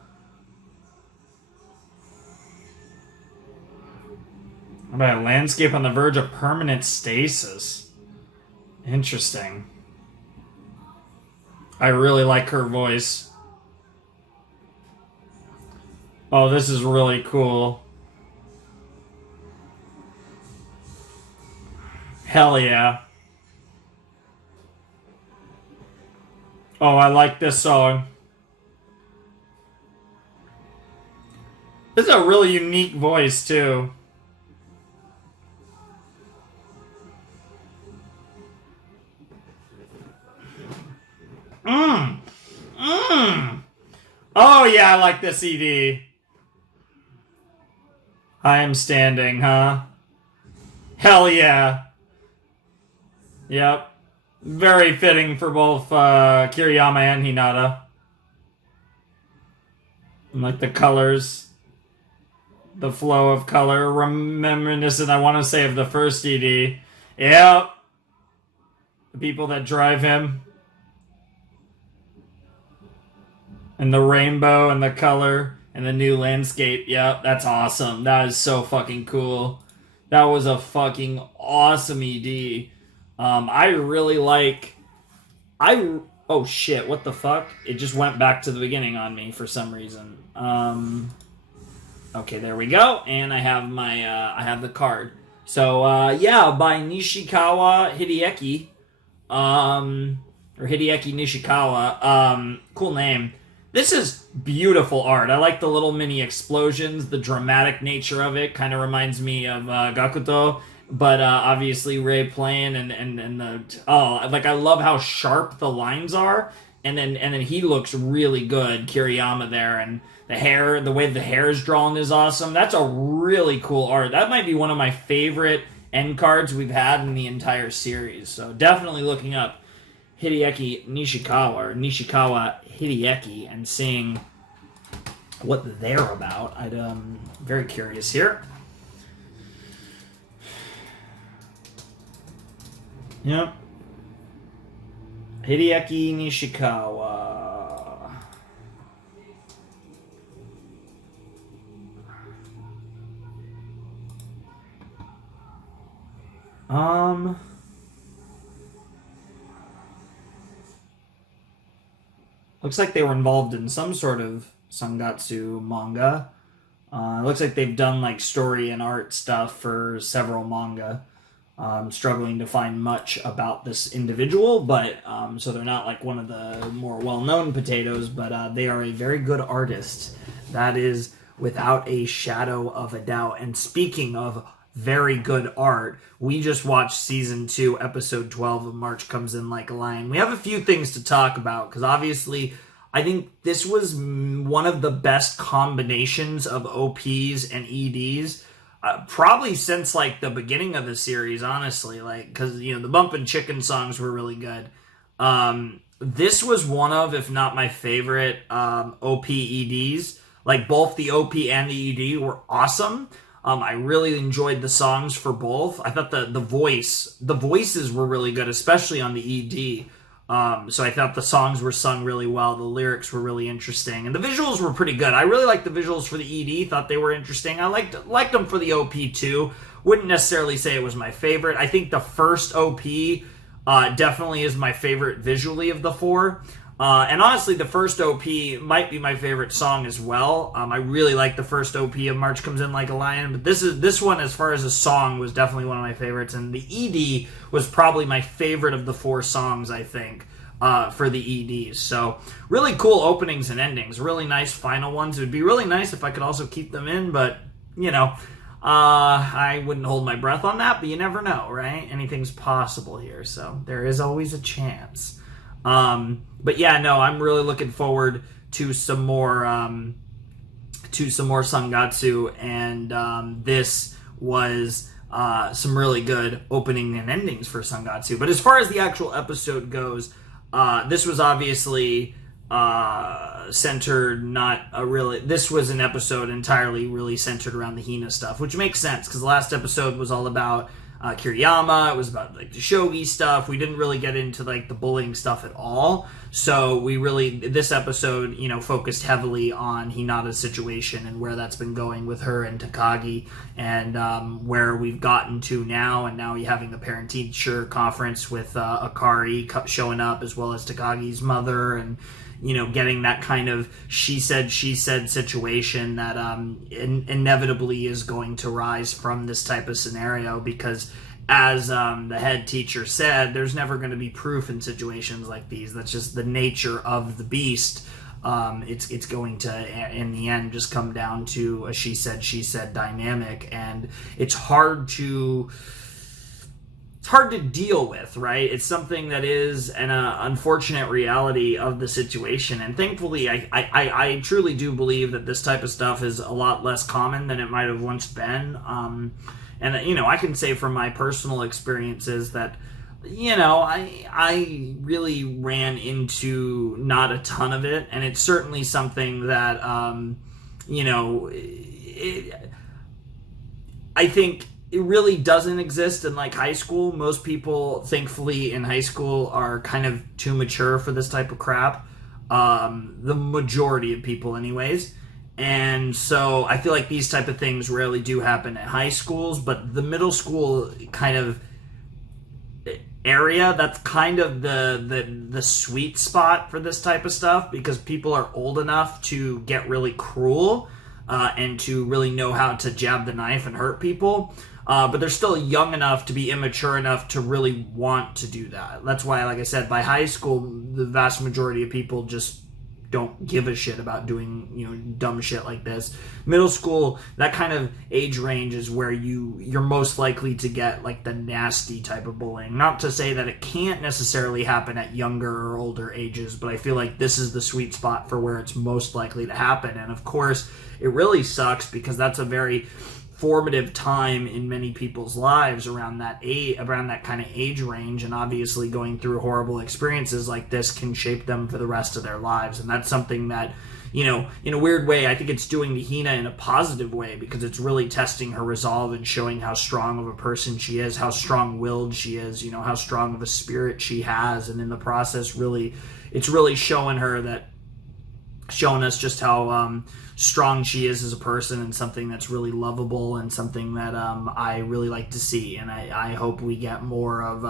About a landscape on the verge of permanent stasis. Interesting. I really like her voice. Oh, this is really cool. Hell yeah. Oh, I like this song. This is a really unique voice, too. Oh, yeah, I like this CD. I am standing, huh? Hell yeah. Yep. Very fitting for both Kiriyama and Hinata. And like the colors. The flow of color. Reminiscent, I want to say, of the first CD. Yep. The people that drive him. And the rainbow and the color and the new landscape. Yep, that's awesome. That is so fucking cool. That was a fucking awesome ED. I really like... Oh shit, what the fuck? It just went back to the beginning on me for some reason. Okay, there we go. And I have my, I have the card. So, yeah, by Nishikawa Hideaki. Or Hideaki Nishikawa. Cool name. This is beautiful art. I like the little mini explosions, the dramatic nature of it. Kind of reminds me of Gakuto. But obviously Ray playing and the... Oh, like I love how sharp the lines are. And then he looks really good, Kiriyama there. And the hair, the way the hair is drawn is awesome. That's a really cool art. That might be one of my favorite end cards we've had in the entire series. So definitely looking up Hideaki Nishikawa, or Nishikawa Hideaki, and seeing what they're about. I'm very curious here. Yep. Hideaki Nishikawa. Looks like they were involved in some sort of Sangatsu manga. It looks like they've done like story and art stuff for several manga. Struggling to find much about this individual, but so they're not like one of the more well-known potatoes, but they are a very good artist. That is without a shadow of a doubt. And speaking of very good art, we just watched season 2, episode 12 of March Comes In Like a Lion. We have a few things to talk about, because obviously I think this was one of the best combinations of OPs and EDs probably since like the beginning of the series, honestly, like, because you know the Bumpin' Chicken songs were really good. This was one of, if not my favorite, OP EDs. Like both the OP and the ED were awesome. I really enjoyed the songs for both. I thought the voices were really good, especially on the ED. So I thought the songs were sung really well. The lyrics were really interesting. And the visuals were pretty good. I really liked the visuals for the ED. Thought they were interesting. I liked them for the OP too. Wouldn't necessarily say it was my favorite. I think the first OP definitely is my favorite visually of the 4. And honestly, the first OP might be my favorite song as well. I really like the first OP of March Comes In Like a Lion, but this one, as far as a song, was definitely one of my favorites. And the ED was probably my favorite of the 4 songs, I think, for the EDs. So really cool openings and endings, really nice final ones. It would be really nice if I could also keep them in, but you know, I wouldn't hold my breath on that. But you never know, right? Anything's possible here, so there is always a chance. But yeah, no, I'm really looking forward to some more Sangatsu, and this was some really good opening and endings for Sangatsu. But as far as the actual episode goes, this was obviously centered, this was an episode entirely really centered around the Hina stuff, which makes sense because the last episode was all about Kiriyama. It was about like the shogi stuff. We didn't really get into like the bullying stuff at all. So this episode, you know, focused heavily on Hinata's situation and where that's been going with her and Takagi, and where we've gotten to now. And now you're having the parent-teacher conference with Akari showing up, as well as Takagi's mother, and you know, getting that kind of she said situation that inevitably is going to rise from this type of scenario, because as the head teacher said, there's never going to be proof in situations like these. That's just the nature of the beast. It's going to, in the end, just come down to a she said dynamic, and it's hard to deal with, right? It's something that is an unfortunate reality of the situation, and thankfully I truly do believe that this type of stuff is a lot less common than it might have once been. And you know, I can say from my personal experiences that, you know, I really ran into not a ton of it, and it's certainly something that you know, I think it really doesn't exist in like high school. Most people, thankfully, in high school are kind of too mature for this type of crap. The majority of people anyways. And so I feel like these type of things rarely do happen at high schools, but the middle school kind of area, that's kind of the sweet spot for this type of stuff, because people are old enough to get really cruel and to really know how to jab the knife and hurt people. But they're still young enough to be immature enough to really want to do that. That's why, like I said, by high school, the vast majority of people just don't give a shit about doing, you know, dumb shit like this. Middle school, that kind of age range is where you're most likely to get like the nasty type of bullying. Not to say that it can't necessarily happen at younger or older ages, but I feel like this is the sweet spot for where it's most likely to happen. And of course, it really sucks because that's a very formative time in many people's lives around that kind of age range, and obviously going through horrible experiences like this can shape them for the rest of their lives. And that's something that, you know, in a weird way, I think it's doing to Hina in a positive way, because it's really testing her resolve and showing how strong of a person she is, how strong-willed she is, you know, how strong of a spirit she has. And in the process, really, it's really showing us just how strong she is as a person, and something that's really lovable, and something that I really like to see. And I hope we get more of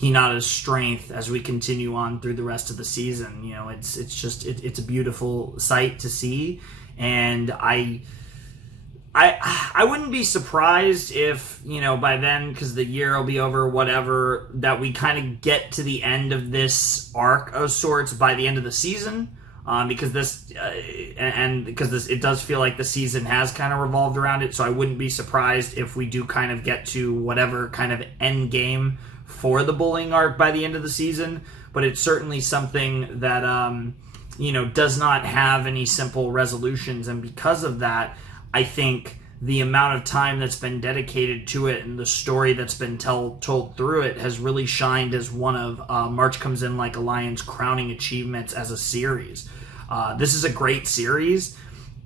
Hinata's strength as we continue on through the rest of the season. You know, it's a beautiful sight to see, and I wouldn't be surprised if, you know, by then, because the year will be over, whatever, that we kind of get to the end of this arc of sorts by the end of the season. Because it does feel like the season has kind of revolved around it, so I wouldn't be surprised if we do kind of get to whatever kind of end game for the bullying arc by the end of the season. But it's certainly something that you know, does not have any simple resolutions, and because of that, I think the amount of time that's been dedicated to it and the story that's been told through it has really shined as one of March Comes In Like a Lion's crowning achievements as a series. This is a great series,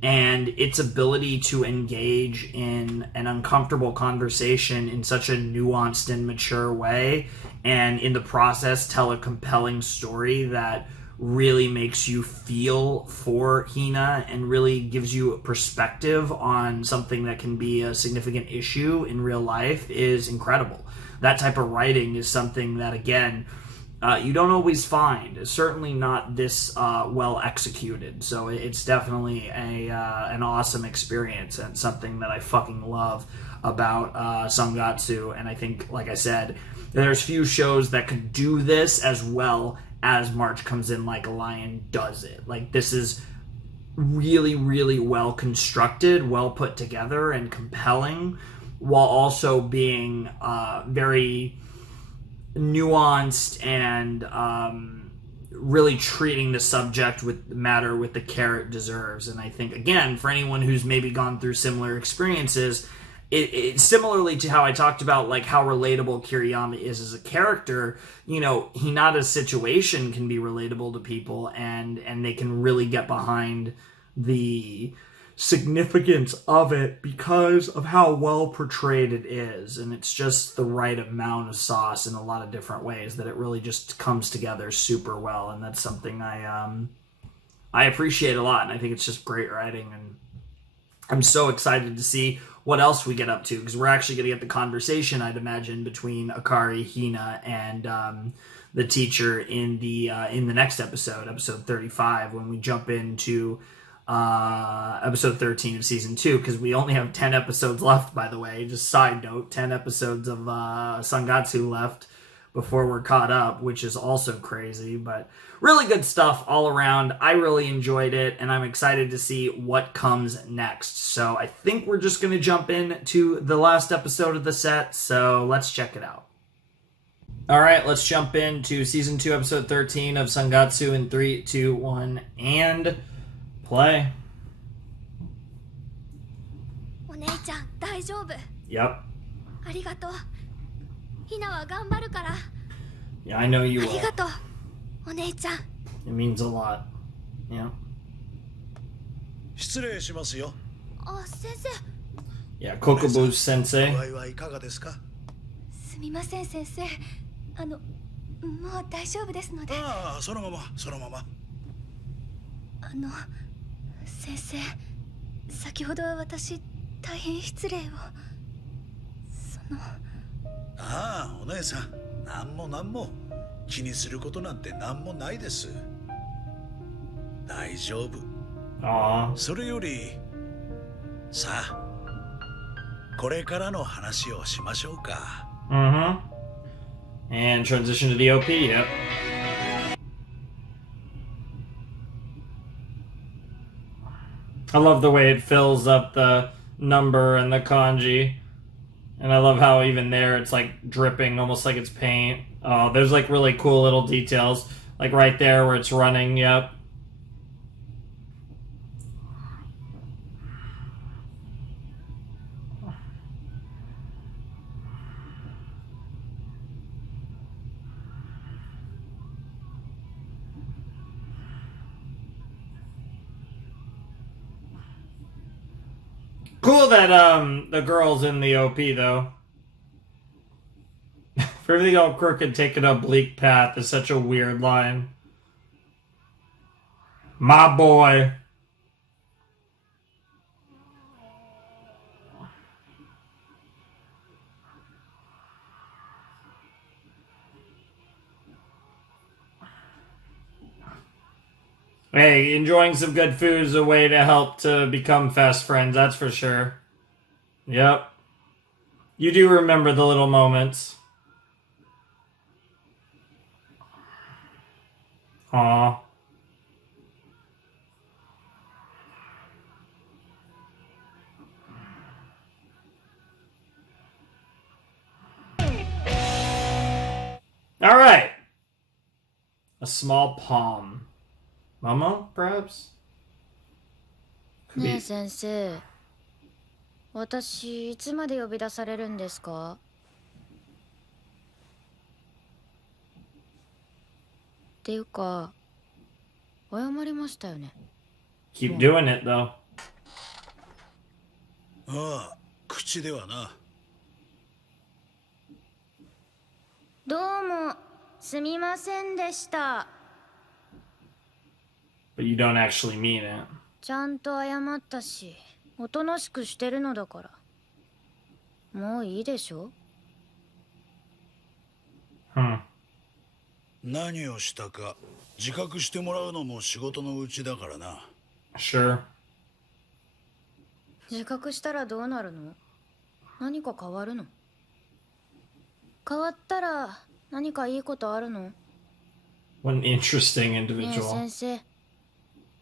and its ability to engage in an uncomfortable conversation in such a nuanced and mature way, and in the process tell a compelling story that really makes you feel for Hina and really gives you a perspective on something that can be a significant issue in real life is incredible. That type of writing is something that, again, you don't always find. It's certainly not this well executed. So it's definitely an awesome experience, and something that I fucking love about Sangatsu. And I think, like I said, there's few shows that could do this as well as March Comes In Like a Lion does it. Like, this is really, really well constructed, well put together, and compelling, while also being very nuanced and really treating the subject matter with the care it deserves. And I think, again, for anyone who's maybe gone through similar experiences, it similarly to how I talked about like how relatable Kiriyama is as a character, you know, Hinata's situation can be relatable to people, and they can really get behind the significance of it because of how well portrayed it is. And it's just the right amount of sauce in a lot of different ways that it really just comes together super well. And that's something I appreciate a lot, and I think it's just great writing. And I'm so excited to see what else we get up to, because we're actually going to get the conversation, I'd imagine, between Akari, Hina, and the teacher in the next episode 35, when we jump into episode 13 of season 2, because we only have 10 episodes left, by the way. Just side note, 10 episodes of Sangatsu left before we're caught up, which is also crazy, but really good stuff all around. I really enjoyed it, and I'm excited to see what comes next. So I think we're just going to jump into the last episode of the set, so let's check it out. All right, let's jump into season 2, episode 13 of Sangatsu in 3, 2, 1, and play. お姉ちゃん、大丈夫。 Yep. ありがとう。ひなは頑張るから。 Yeah, I know you あ will. りがとう、お姉ちゃん。 It means a lot. Yeah. 失礼しますよ。あ、先生。 Yeah, Kokobo Sensei. 具合はいかがですか？すみません、先生。もう大丈夫ですので。ああ、そのまま、そのまま。先生、先ほどは私大変失礼を。ああ、お姉さん、なんも気にすることなんてなんもないです。大丈夫。それよりさあ、これからの話をしましょうか。And transition to the OP, yep. I love the way it fills up the number and the kanji. And I love how even there it's like dripping, almost like it's paint. Oh, there's like really cool little details. Like right there where it's running, yep. Cool that the girl's in the OP though. For everything all crooked, take an oblique path is such a weird line. My boy. Hey, enjoying some good food is a way to help to become fast friends, that's for sure. Yep. You do remember the little moments. Aw. Alright. A small palm. Momo, perhaps? ねえ先生、私いつまで呼び出されるんですか？っていうか、謝りましたよね。Keep doing it, though. ああ、口ではな。どうも、すみませんでした。But you don't actually mean it. ちゃんと謝ったし、おとなしくしてるのだから。もういいでしょ？何をしたか自覚してもらうのも仕事のうちだからな。Sure. 自覚したらどうなるの？何か変わるの？変わったら何かいいことあるの？ What an interesting ねえ individual. 先生、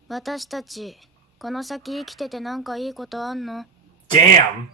私たちこの先生きててなんかいいことあんの？ Damn!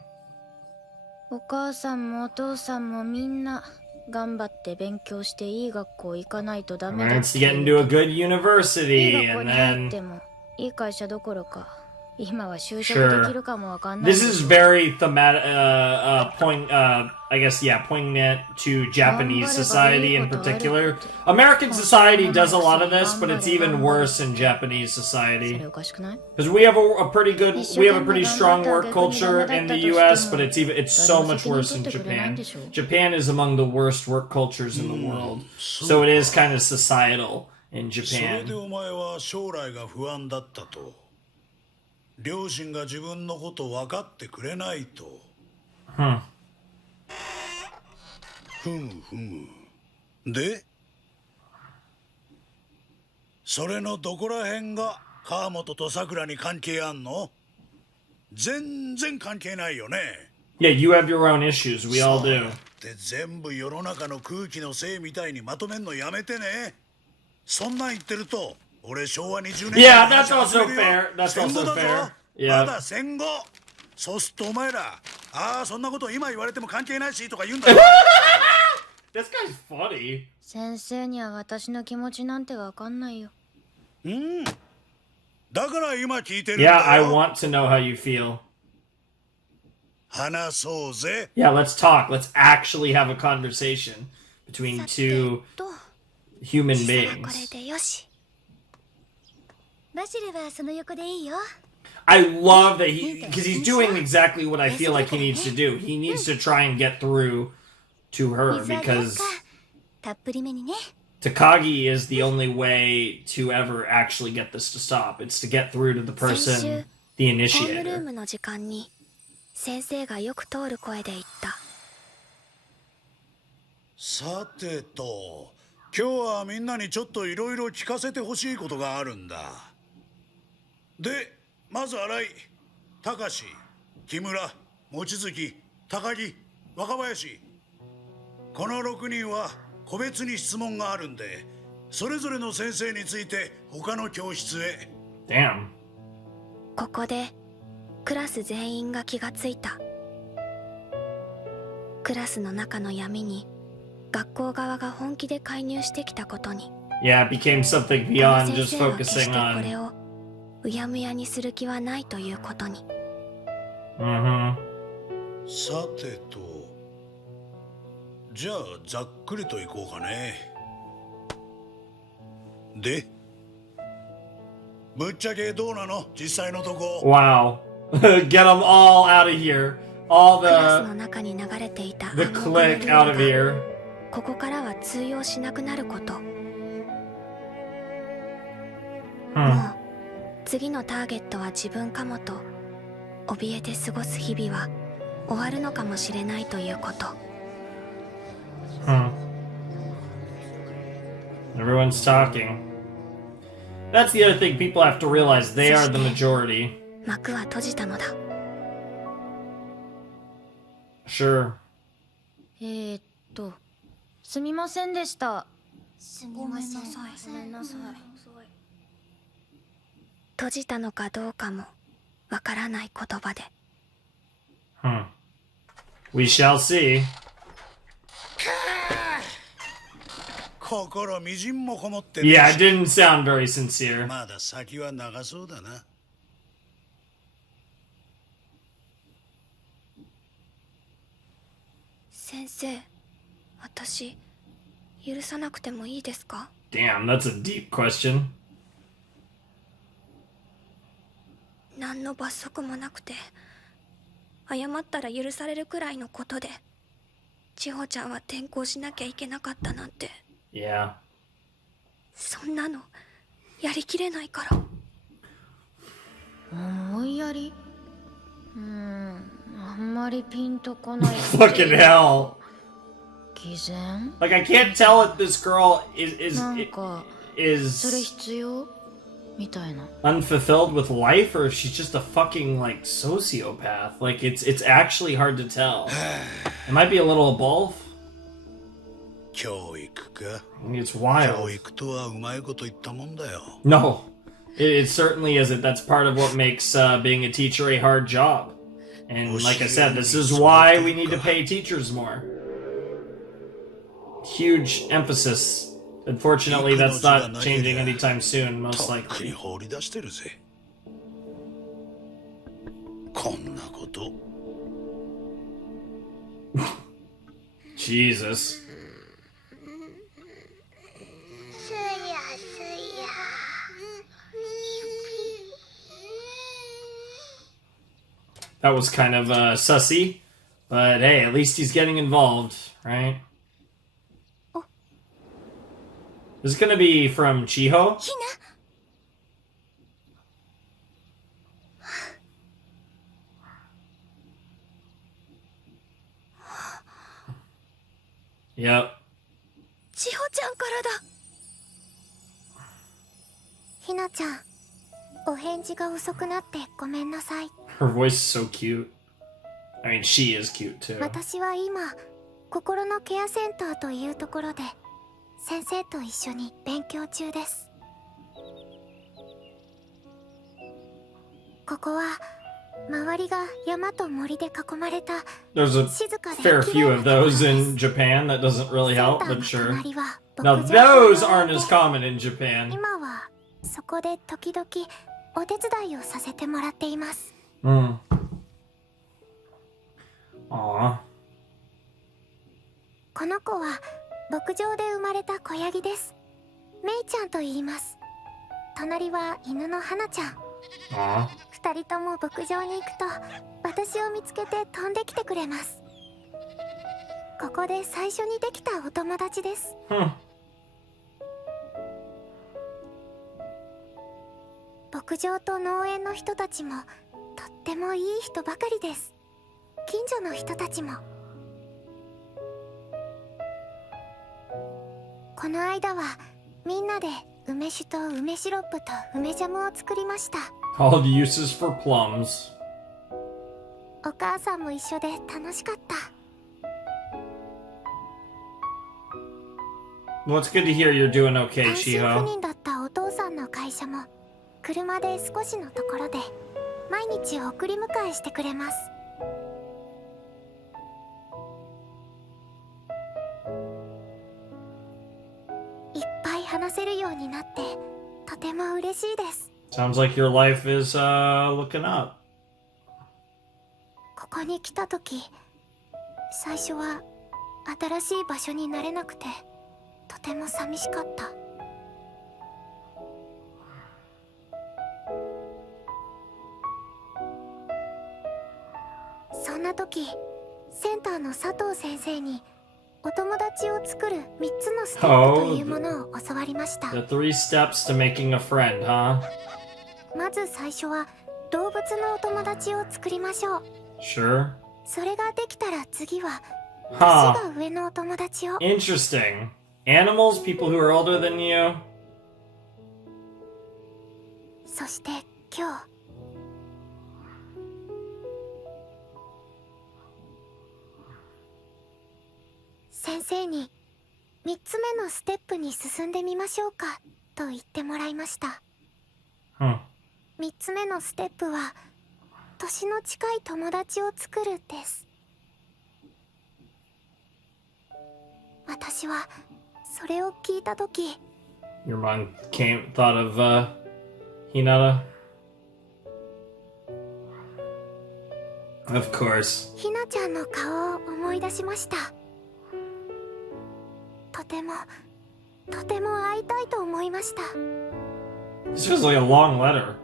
お母さんもお父さんもみんな頑張って勉強していい学校行かないとダメだ。 Let's get into a good いい university 学校 and に入っ then てもいい会社どころか今は就職できるかもわかんない。 This is very thematic, I guess, yeah, poignant to Japanese society in particular. American society does a lot of this, but it's even worse in Japanese society. Because we have a pretty strong work culture in the US, but it's so much worse in Japan. Japan is among the worst work cultures in the world. So it is kind of societal in それ Japan. でお前は将来が不安だったと。両親が自分のこと分かってくれないと。ふむふむ。で、それのどこら辺が川本とさくらに関係あんの？全然関係ないよね。Yeah, you have your own issues. We all do. で全部世の中の空気のせいみたいにまとめんのやめてね。そんなん言ってると。俺昭和20年 Yeah, that's also fair. That's also fair. ま Yeah. だ戦後。そうすっとお前ら、ああそんなこと今言われても関係ないしとか言うんだよ。This guy's funny. 先生には私の気持ちなんてわかんないよ。だから今聞いてるんだよ。 Yeah, I want to know how you feel. 話そうぜ。 Yeah, let's talk. Let's actually have a conversation between two human こ beings. れでよし。バジルはその横でいいよ。 I love that because he's doing exactly what I feel like he needs to do. He needs to try and get through to her because たっぷりめにね。 Takagi is the only way to ever actually get this to stop. It's to get through to the person The ホームルー initiator. ムの時間に先生がよく通る声で言った。さてと、今日はみんなにちょっといろいろ聞かせてほしいことがあるんだ。で、まず新井、高志、木村、望月、高木、若林。この6人は個別に質問があるんで、それぞれの先生について他の教室へ。Damn. ここでクラス全員が気がついた。クラスの中の闇に学校側が本気で介入してきたことに。 Yeah, it became something この beyond 先 just 生は決し focusing てこれ on. をうやむやにする気はないということに。さてと、じゃあざっくりといこうかね。で、ぶっちゃけどうなの実際のとこ。 Wow. Get them all out of here. All クラスの the 中に流れていた the 暗黙のル clique ール out of が here. ここからは通用しなくなること。もう次のターゲットは自分かもと怯えて過ごす日々は終わるのかもしれないということ。Everyone's talking. That's the other thing people have to realize. They are the majority. 幕は閉じたのだ。Sure. すみませんでした。すみません。ごめんなさい。閉じたのかどうかもわからない言葉で。We shall see. 心みじんもこもってる。 Yeah, it didn't sound very sincere. まだ先は長そうだな。先生、私許さなくてもいいですか？ Damn, that's a deep question. 何の罰則もなくて、謝ったら許されるくらいのことで千穂ちゃんは転校しなきゃいけなかったなんて。 Yeah. そんなのやりきれないから。思いやり？あんまりピンとこない。Fucking hell. 偽善？ Like, I can't tell if this girl is なんかそれ必要？みたいな。 unfulfilled with life, or if she's just a fucking like sociopath. Like it's actually hard to tell. It might be a little of both. 教育か。 It's wild. 教育とはうまいこと言ったもんだよ。 No, it certainly isn't. That's part of what makes being a teacher a hard job. And like I said, this is why we need to pay teachers more. Huge emphasis. Unfortunately, that's not changing anytime soon, most とっくに likely. 放り出してるぜ。こんなこと。 Jesus. That was kind of sussy, but hey, at least he's getting involved, right? This is gonna be from Chiho. ひな。Yep. 千穂ちゃんからだ。ひなちゃん、お返事が遅くなってごめんなさい。 Her voice is so cute. I mean, she is cute too. 私は今、心のケアセンターというところで先生と一緒に勉強中です。ここは周りが山と森で囲まれた There's a 静かで fair 綺麗 few な of ところ those です。 in Japan. That doesn't really セン help, ター but の sure. 隣は Now 牧場 those と aren't 農園 as で common in Japan. 今はそこで時々お手伝いをさせてもらっています。Aw. この子は牧場で生まれた子ヤギです。メイちゃんと言います。隣は犬の花ちゃん。 Aw. 二人とも牧場に行くと私を見つけて飛んできてくれます。ここで最初にできたお友達です。牧場と農園の人たちもってもいい人ばかりです。近所の人たちも。この間はみんなで梅酒と梅シロップと梅ジャムを作りました。 All uses for plums. お母さんも一緒で楽しかった。 Well, it's good to hear you're doing okay, 単身赴 Shiho. 任だったお父さんの会社も車で少しのところで毎日送り迎えしてくれます。いっぱい話せるようになってとても嬉しいです。 Sounds like your life is looking up. ここに来た時、最初は新しい場所に慣れなくてとても寂しかった。そんな時、センターの佐藤先生にお友達を作る3つのステップというものを教わりました。 The 3 steps to making a friend, huh? まず最初は動物のお友達を作りましょう。 Sure. それができたら次は Huh. 年が上のお友達を。 Interesting. Animals, people who are older than you. そして今日、先生に3つ目のステップに進んでみましょうかと言ってもらいました。 Hmm. 3つ目のステップは年の近い友達を作るです。私はそれを聞いたとき、 Your mom thought of Hinata. Of course. ひなちゃんの顔を思い出しました。とても会いたいと思いました。 This was like a long letter.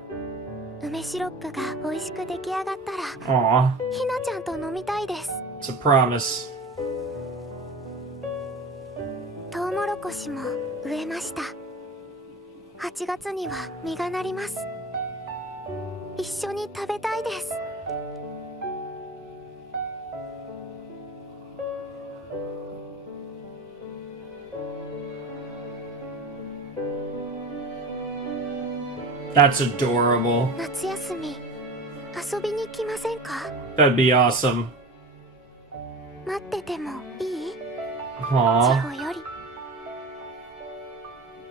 梅シロップが美味しく出来上がったら Aw. ひなちゃんと飲みたいです。 It's a promise. トウモロコシも植えました。8月には実がなります。一緒に食べたいです。 That's adorable. 夏休み遊びに来ませんか？ That'd be awesome. 待っててもいい？ Aw. 地方より。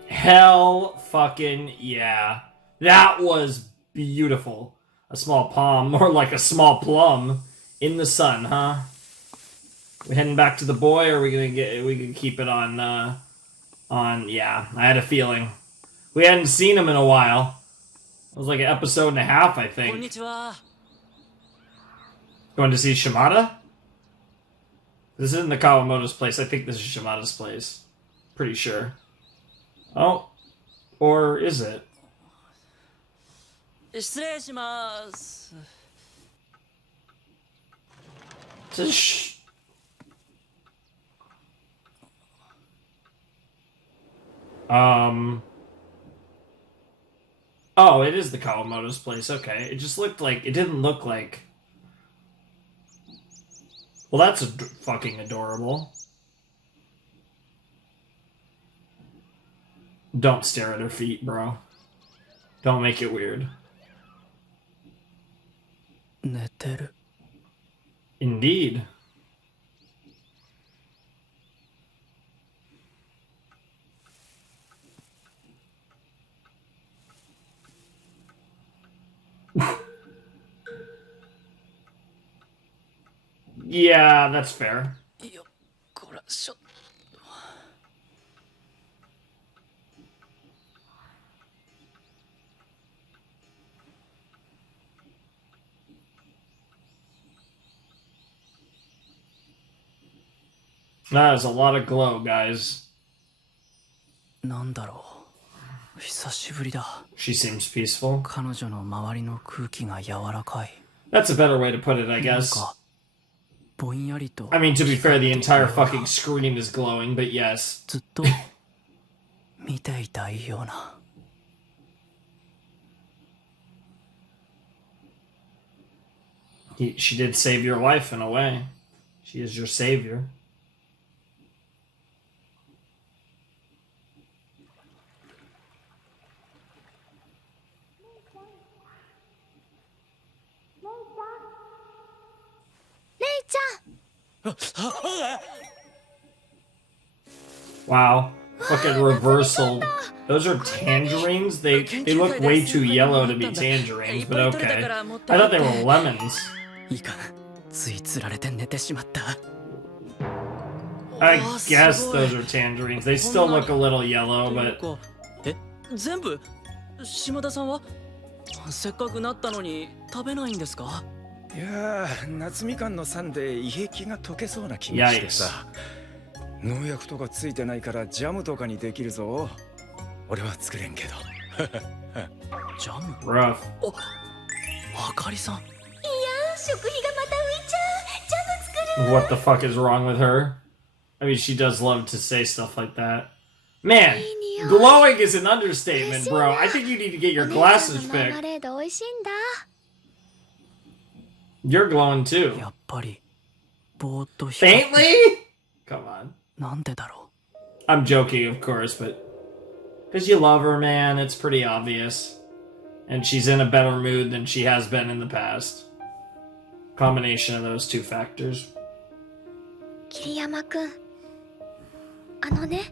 Hell fucking yeah. That was beautiful. A small palm, more like a small plum in the sun, huh? We heading back to the boy, or are we gonna keep it on yeah, I had a feeling. We hadn't seen him in a while. It was like an episode and a half, I think. Going to see Shimada? This isn't the Kawamoto's place. I think this is Shimada's place. Pretty sure. Oh. Or is it? 失礼します。 Oh, it is the Kawamoto's place. Okay. It just looked like... It didn't look like... Well, that's fucking adorable. Don't stare at her feet, bro. Don't make it weird. 寝てる。 Indeed. Yeah, that's fair. よっこらしょ。 That is a lot of glow, guys. なんだろう。久しぶりだ。 She seems peaceful. 彼女の周りの空気が柔らかい。 That's a better way to put it, I なん guess. かぼんやりと。 I mean, to be fair, the entire fucking screen is glowing, but yes. ずっと見ていたいような。She did save your life in a way. She is your savior. Wow. Fucking reversal. Those are tangerines? They look way too yellow to be tangerines, but okay. I thought they were lemons. I guess those are tangerines. They still look a little yellow, but... 全部島田さんはせっかくなったのに食べないんですか？いやー、夏みかんの酸で胃壁が溶けそうな気がしてさ。農薬とかついてないからジャムとかにできるぞ。俺は作れんけど。ジャム？ Rough. お、あかりさん。いや、食費がまた浮いちゃう。ジャム作る。 What the fuck is wrong with her? I mean, she does love to say stuff like that. Man, glowing is an understatement, bro. I think you need to get your glasses fixed. You're glowing too. Faintly? Come on. I'm joking, of course, but... Because you love her, man. It's pretty obvious. And she's in a better mood than she has been in the past. Combination of those two factors. 桐山くん、あのね、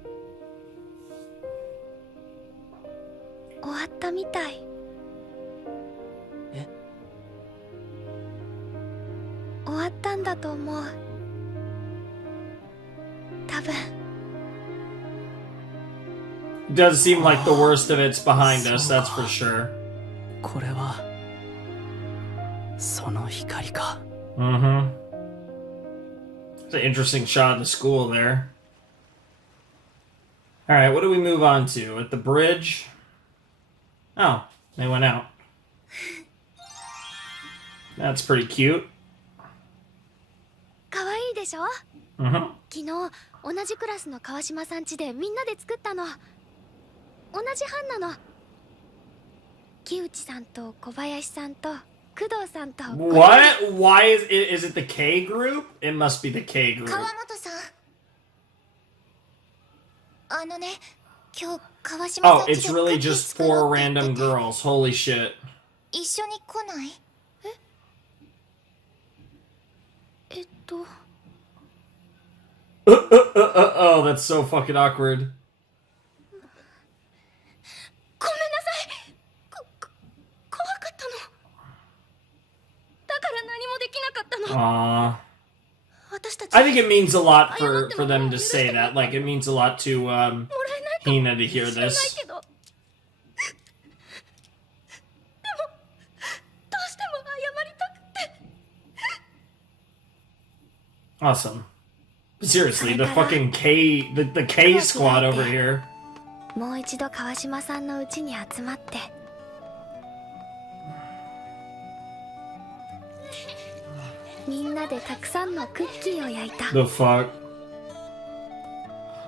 終わったみたい。え？終わったんだと思う。多分。It does seem like the worst of it's behind us, that's for sure. これはその光か。Mm-hmm. It's an interesting shot of the school there. Alright, what do we move on to? At the bridge? Oh, they went out. That's pretty cute. かわいいでしょ？ Mm-hmm. 昨日同じクラスの川島さん家でみんなで作ったの。同じ班なの。木内さんと小林さんと工藤さんと。What? Why is it the K group? It must be the K group. 川本さん。あのね、今日川島さん Oh, it's really just 4 random girls. Holy shit. 一緒に来ない？Oh, that's so fucking awkward. ごめんなさい。怖かったの。だから何もできなかったの。 Aww. I think it means a lot for them to say that. Like, it means a lot to Hina to hear this. Awesome. Seriously, the fucking K, the K squad over here. もう一度川島さんの家に集まって。みんなでたくさんのクッキーを焼いた。 The fuck?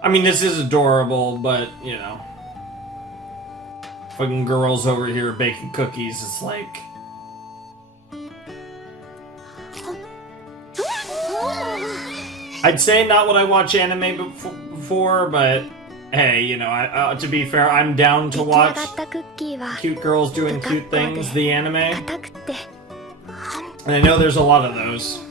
I mean, this is adorable, but, you know. Fucking girls over here baking cookies, it's like... I'd say not what I watch anime before, but hey, you know, to be fair, I'm down to watch cute girls doing cute things, the anime. And I know there's a lot of those.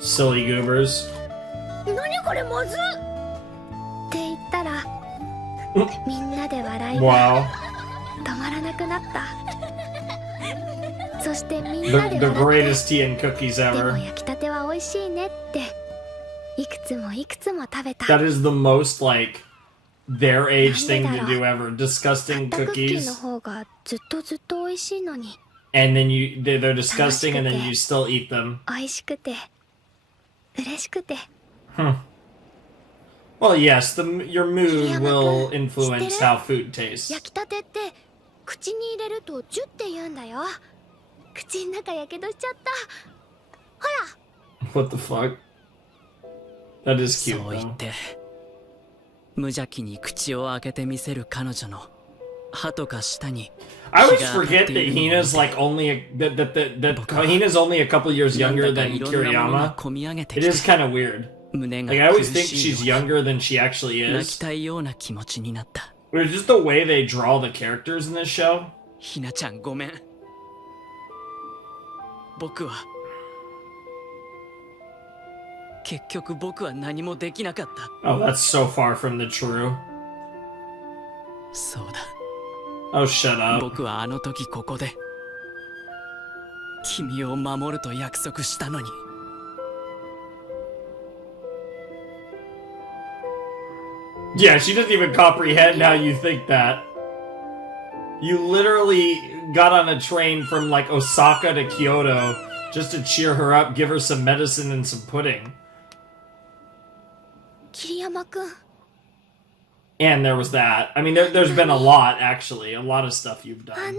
Silly goobers. 何これまずっって言ったらみんなで笑い Wow. が止まらなくなった。そしてみんなで The 笑って greatest tea and cookies で ever. も焼きたては美味しいねっていくつもいくつも食べた。 That is the most, like, their age thing to do ever. Disgusting クッキー cookies. の方がずっと美味しいのに And then they're disgusting and then you still eat them. 美味しくて嬉しくて。 Well, yes, your mood will influence how food tastes. 焼きたてって口に入れるとジュって言うんだよ。口の中やけどしちゃった。ほら。 What the fuck? That is cute, though. 無邪気に口を開けてみせる彼女の歯とか舌に I always forget that Hina's like only that Hina's only a couple years younger than Kiriyama. It is kind of weird. Like I always think she's younger than she actually is. Or just the way they draw the characters in this show. ひなちゃんごめん。僕は結局僕は何もできなかった。Oh, that's so far from the true. そうだ。Oh, shut up. 僕はあの時ここで君を守ると約束したのに。Yeah, she doesn't even comprehend how you think that. You literally got on a train from like Osaka to Kyoto just to cheer her up, give her some medicine and some pudding. 桐山くん。 And there was that. I mean, there's been a lot, actually. A lot of stuff you've あんな done.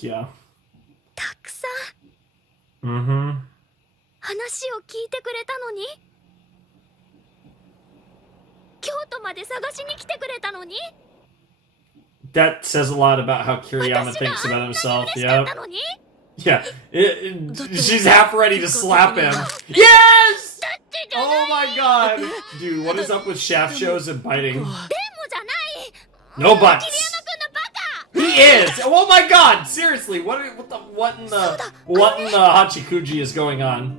に Yeah. たくさん Mm-hmm. 話を聞いてくれたのに、京都まで探しに来てくれたのに、 That says a lot about how Kiriyama thinks about himself. Yeah. Yeah. She's half ready to slap him. Yes! Oh my god. Dude, what is up with shaft shows and biting? No buts. He is. Oh my god. Seriously, what in the Hachikuji is going on?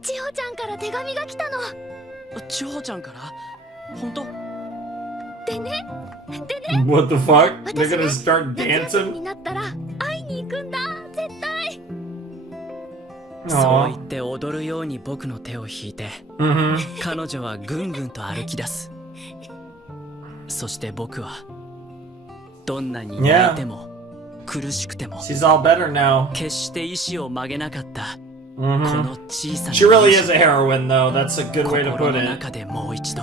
千穂ちゃんから手紙が来たの。千穂ちゃんから？本当？でね。 What the fuck? They're gonna start dancing? になったら会いに行くんだ。絶対。そう言って踊るように僕の手を引いて、彼女はぐんぐんと歩き出す。そして僕はどんなに泣いても苦しくても She's all better now. 決して意志を曲げなかった。この小さな She really is a heroine, though. That's a good way to 心 put の it. 中でもう一度。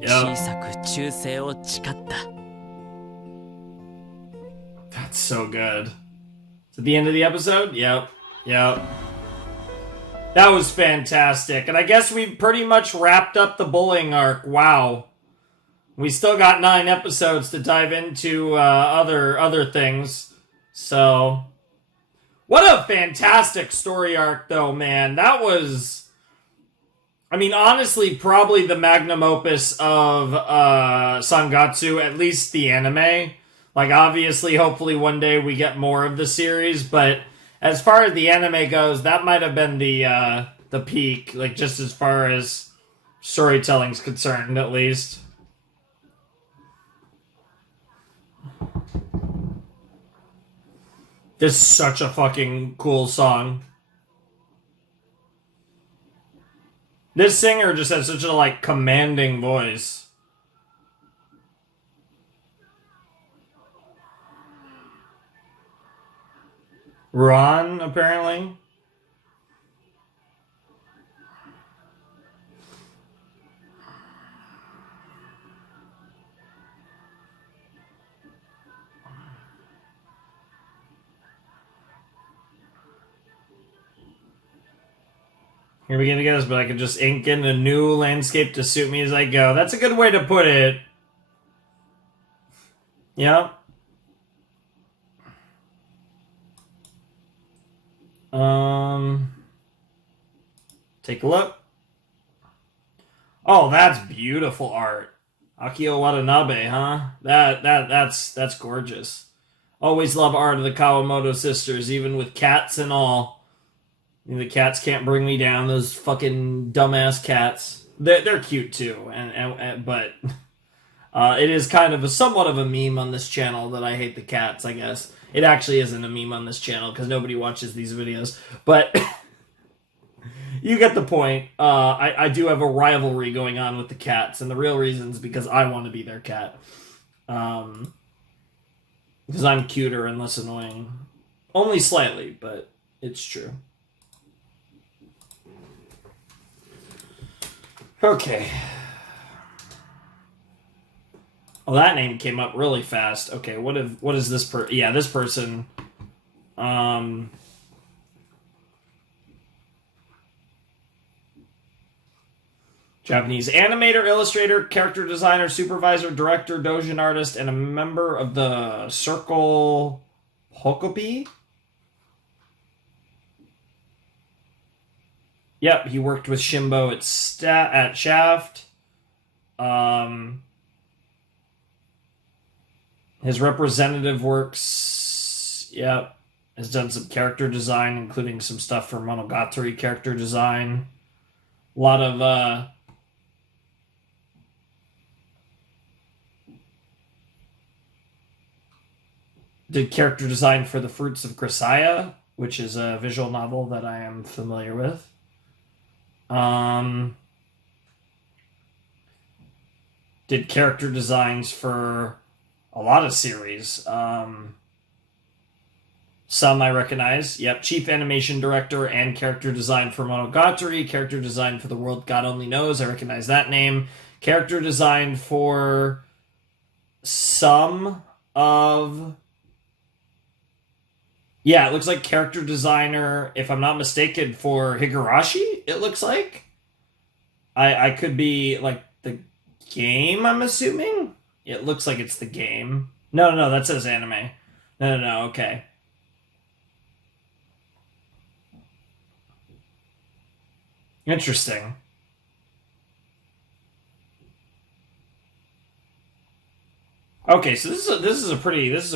小さく忠誠を誓った。 That's so good. It's at the end of the episode? Yep. Yep. That was fantastic. And I guess we pretty much wrapped up the bullying arc. Wow. We still got 9 episodes to dive into other things. So, what a fantastic story arc, though, man. That was... I mean, honestly, probably the magnum opus of Sangatsu, at least the anime. Like, obviously, hopefully one day we get more of the series, but as far as the anime goes, that might have been the peak, like, just as far as storytelling's concerned, at least. This is such a fucking cool song. This singer just has such a, like, commanding voice. Ron, apparently. Here we get this, but I can just ink in a new landscape to suit me as I go. That's a good way to put it. Yep. Take a look. Oh, that's beautiful art. Akio Watanabe, huh? That's gorgeous. Always love art of the Kawamoto sisters, even with cats and all. The cats can't bring me down. Those fucking dumbass cats. They're cute too, but it is kind of somewhat of a meme on this channel that I hate the cats. I guess it actually isn't a meme on this channel because nobody watches these videos. But you get the point. I do have a rivalry going on with the cats, and the real reason is because I want to be their cat. Because I'm cuter and less annoying, only slightly, but it's true. Okay. Well, that name came up really fast. Okay, what is this yeah, this person Japanese animator, illustrator, character designer, supervisor, director, doujin artist, and a member of the Circle Hokopi. Yep, he worked with Shimbo at Shaft. His representative works, yep, has done some character design, including some stuff for Monogatari character design. A lot of, did character design for The Fruits of Grisaya, which is a visual novel that I am familiar with. Did character designs for a lot of series. Some I recognize. Yep, chief animation director and character design for Monogatari. Character design for The World God Only Knows. I recognize that name. Character design for some of... Yeah, it looks like character designer, if I'm not mistaken, for Higurashi, it looks like. I could be, like, the game, I'm assuming? It looks like it's the game. No, that says anime. No, okay. Interesting. Okay, so this is a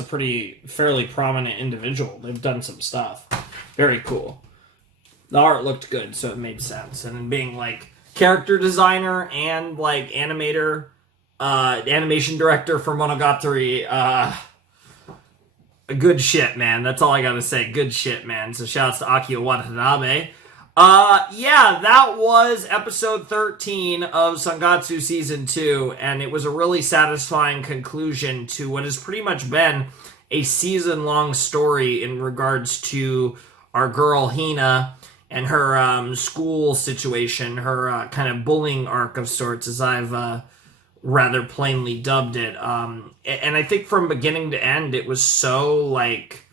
pretty fairly prominent individual. They've done some stuff. Very cool. The art looked good, so it made sense. And being like character designer and like animator, animation director for Monogatari, good shit, man. That's all I gotta say. Good shit, man. So shouts to Akio Watanabe. Yeah, that was episode 13 of Sangatsu Season 2, and it was a really satisfying conclusion to what has pretty much been a season-long story in regards to our girl Hina and her school situation, her kind of bullying arc of sorts, as I've rather plainly dubbed it. And I think from beginning to end, it was so, like,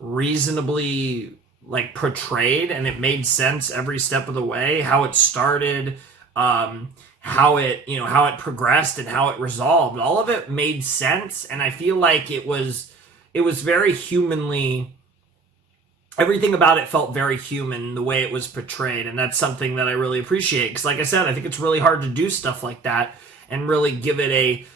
reasonably... like portrayed, and it made sense every step of the way. How it started, how it progressed, and how it resolved. All of it made sense, and I feel like it was very humanly. Everything about it felt very human, the way it was portrayed, and that's something that I really appreciate. Because, like I said, I think it's really hard to do stuff like that and really give it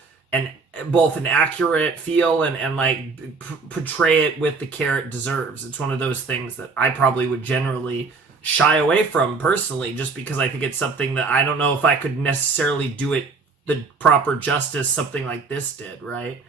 both an accurate feel and like portray it with the care it deserves. It's one of those things that I probably would generally shy away from personally, just because I think it's something that I don't know if I could necessarily do it the proper justice something like this did, right?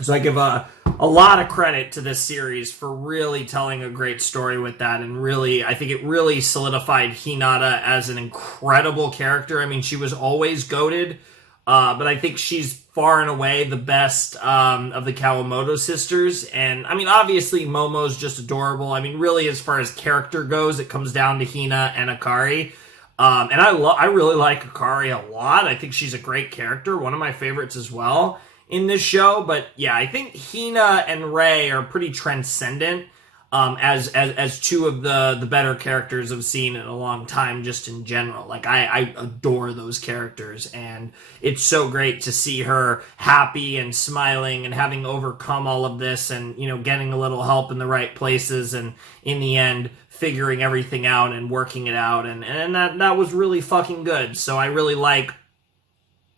So I give a lot of credit to this series for really telling a great story with that, and really, I think it really solidified Hinata as an incredible character. I mean, she was always goated, but I think she's far and away the best of the Kawamoto sisters. And, I mean, obviously, Momo's just adorable. I mean, really, as far as character goes, it comes down to Hina and Akari. And I really like Akari a lot. I think she's a great character, one of my favorites as well in this show. But, yeah, I think Hina and Rei are pretty transcendent as two of the better characters I've seen in a long time, just in general. Like, I adore those characters, and it's so great to see her happy and smiling and having overcome all of this and, you know, getting a little help in the right places, and in the end figuring everything out and working it out, and that was really fucking good. So I really like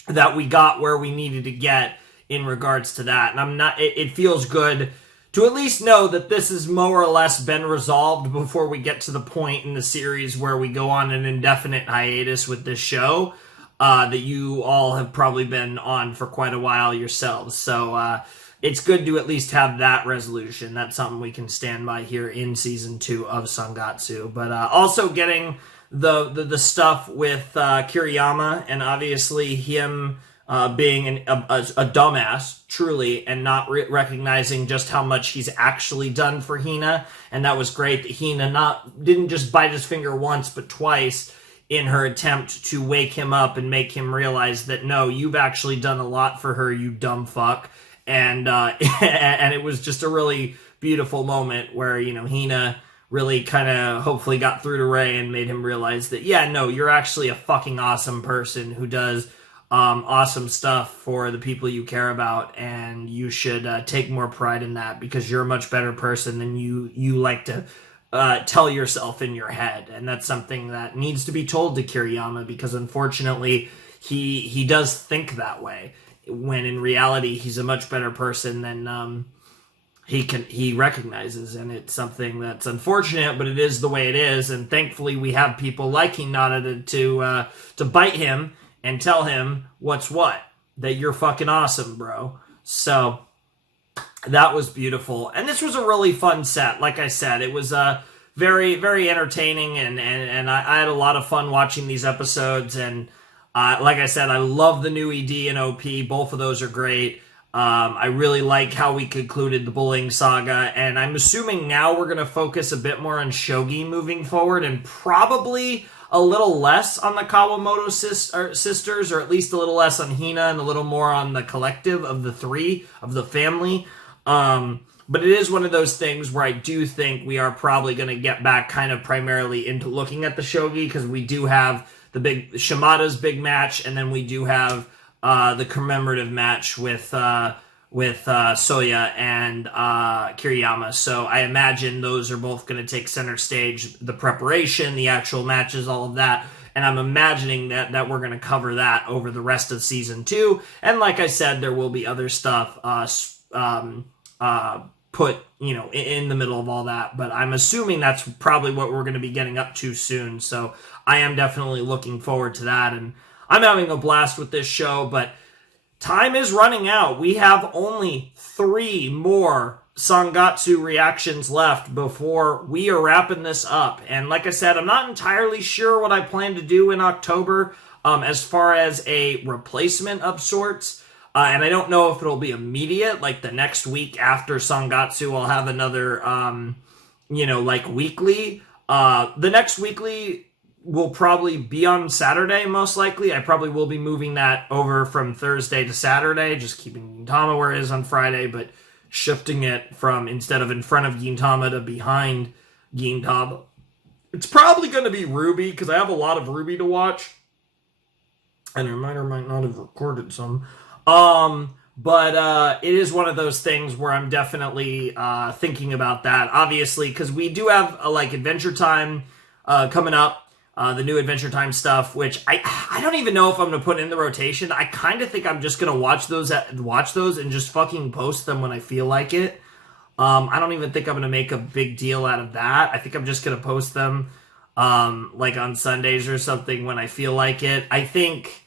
that we got where we needed to get in regards to that, and it feels good to at least know that this has more or less been resolved before we get to the point in the series where we go on an indefinite hiatus with this show that you all have probably been on for quite a while yourselves. So it's good to at least have that resolution. That's something we can stand by here in Season 2 of Sangatsu. But also getting the stuff with Kiriyama, and obviously him being a dumbass, truly, and not recognizing just how much he's actually done for Hina. And that was great that Hina didn't just bite his finger once, but twice in her attempt to wake him up and make him realize that, no, you've actually done a lot for her, you dumb fuck. and and it was just a really beautiful moment where, you know, Hina really kind of hopefully got through to Rey and made him realize that, yeah, no, you're actually a fucking awesome person who does awesome stuff for the people you care about, and you should take more pride in that, because you're a much better person than you like to tell yourself in your head. And that's something that needs to be told to Kiriyama, because unfortunately he does think that way, when in reality he's a much better person than he recognizes. And it's something that's unfortunate, but it is the way it is. And thankfully we have people like Hinata to bite him and tell him what's what, that you're fucking awesome, bro. So that was beautiful. And this was a really fun set. Like I said, it was very, very entertaining, and I had a lot of fun watching these episodes. And like I said, I love the new ED and OP. Both of those are great. I really like how we concluded the bullying saga, and I'm assuming now we're going to focus a bit more on Shogi moving forward, and probably a little less on the Kawamoto sisters, or at least a little less on Hina and a little more on the collective of the three, of the family. But it is one of those things where I do think we are probably going to get back kind of primarily into looking at the Shogi, because we do have the big Shimada's big match, and then we do have the commemorative match with Soya and Kiriyama. So I imagine those are both going to take center stage, the preparation, the actual matches, all of that. And I'm imagining that we're going to cover that over the rest of season 2. And like I said, there will be other stuff put, you know, in the middle of all that. But I'm assuming that's probably what we're going to be getting up to soon. So I am definitely looking forward to that. And I'm having a blast with this show, but time is running out. We have only 3 more Sangatsu reactions left before we are wrapping this up. And like I said, I'm not entirely sure what I plan to do in October as far as a replacement of sorts. And I don't know if it'll be immediate, like the next week after Sangatsu, I'll have another, like weekly. The next weekly will probably be on Saturday, most likely. I probably will be moving that over from Thursday to Saturday, just keeping Gintama where it is on Friday, but shifting it from, instead of in front of Gintama, to behind Gintama. It's probably going to be Ruby, because I have a lot of Ruby to watch, and I might or might not have recorded some. But it is one of those things where I'm definitely thinking about that, obviously, because we do have Adventure Time coming up. The new Adventure Time stuff, which I don't even know if I'm going to put in the rotation. I kind of think I'm just going to watch those and just fucking post them when I feel like it. I don't even think I'm going to make a big deal out of that. I think I'm just going to post them on Sundays or something when I feel like it. I think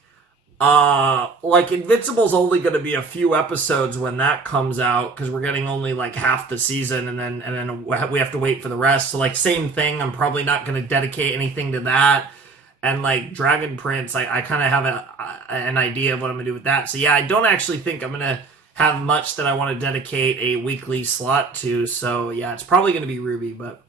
Invincible's only going to be a few episodes when that comes out, because we're getting only half the season, and then we have to wait for the rest. So same thing, I'm probably not going to dedicate anything to that. And Dragon Prince, I kind of have an idea of what I'm going to do with that. So yeah, I don't actually think I'm going to have much that I want to dedicate a weekly slot to. So yeah, it's probably going to be Ruby, but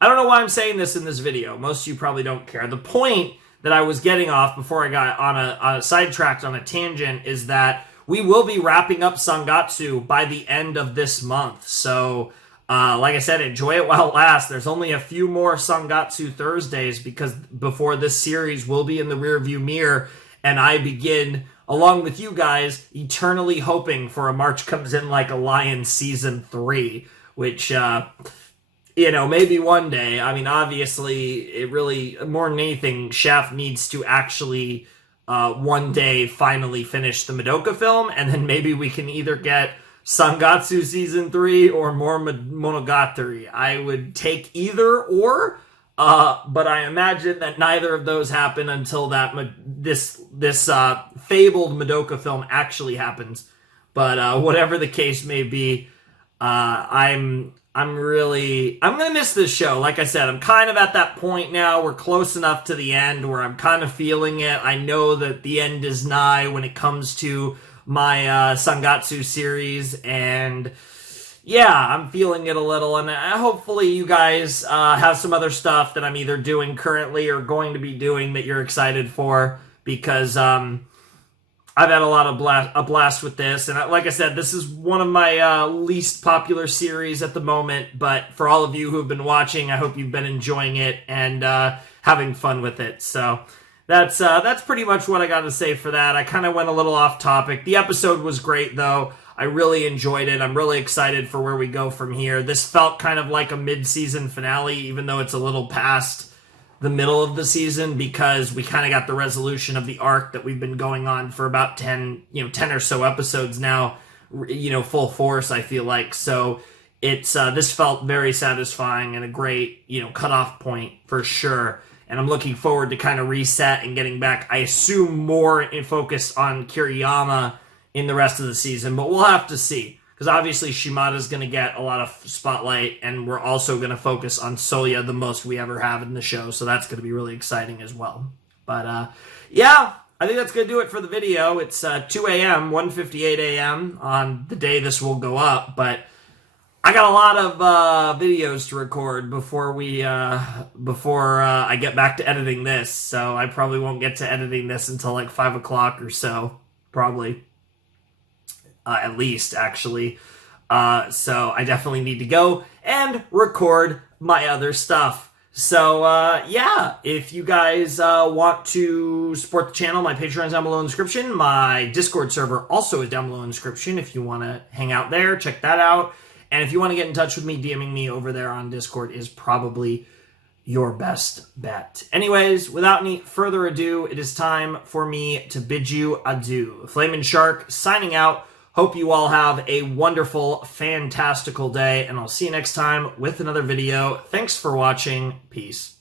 I don't know why I'm saying this in this video. Most of you probably don't care. The point that I was getting off before I got on a sidetracked on a tangent is that we will be wrapping up Sangatsu by the end of this month. So, like I said, enjoy it while it lasts. There's only a few more Sangatsu Thursdays before this series will be in the rearview mirror, and I begin, along with you guys, eternally hoping for a March Comes In Like a Lion Season 3, which, maybe one day. I mean, obviously, it really, more than anything, Shaft needs to actually one day finally finish the Madoka film, and then maybe we can either get Sangatsu Season 3 or more Monogatari. I would take either or, but I imagine that neither of those happen until this fabled Madoka film actually happens. But whatever the case may be, I'm gonna miss this show. Like I said, I'm kind of at that point now. We're close enough to the end where I'm kind of feeling it. I know that the end is nigh when it comes to my Sangatsu series, and yeah, I'm feeling it a little. And hopefully you guys have some other stuff that I'm either doing currently or going to be doing that you're excited for, because I've had a blast with this, and like I said, this is one of my least popular series at the moment, but for all of you who have been watching, I hope you've been enjoying it and having fun with it. So that's pretty much what I got to say for that. I kind of went a little off topic. The episode was great, though. I really enjoyed it. I'm really excited for where we go from here. This felt kind of like a mid-season finale, even though it's a little past the middle of the season, because we kind of got the resolution of the arc that we've been going on for about 10 or so episodes now, full force, I feel like. So it's this felt very satisfying and a great, cutoff point for sure. And I'm looking forward to kind of reset and getting back, I assume, more in focus on Kiriyama in the rest of the season, but we'll have to see. Because obviously Shimada's going to get a lot of spotlight, and we're also going to focus on Soya the most we ever have in the show, so that's going to be really exciting as well. But, yeah, I think that's going to do it for the video. It's 2 a.m., 1:58 a.m. on the day this will go up, but I got a lot of videos to record before I get back to editing this, so I probably won't get to editing this until like 5 o'clock or so, probably. At least, actually. So I definitely need to go and record my other stuff. So, yeah, if you guys want to support the channel, my Patreon is down below in the description. My Discord server also is down below in the description. If you want to hang out there, check that out. And if you want to get in touch with me, DMing me over there on Discord is probably your best bet. Anyways, without any further ado, it is time for me to bid you adieu. Flamin' Shark signing out. Hope you all have a wonderful, fantastical day, and I'll see you next time with another video. Thanks for watching. Peace.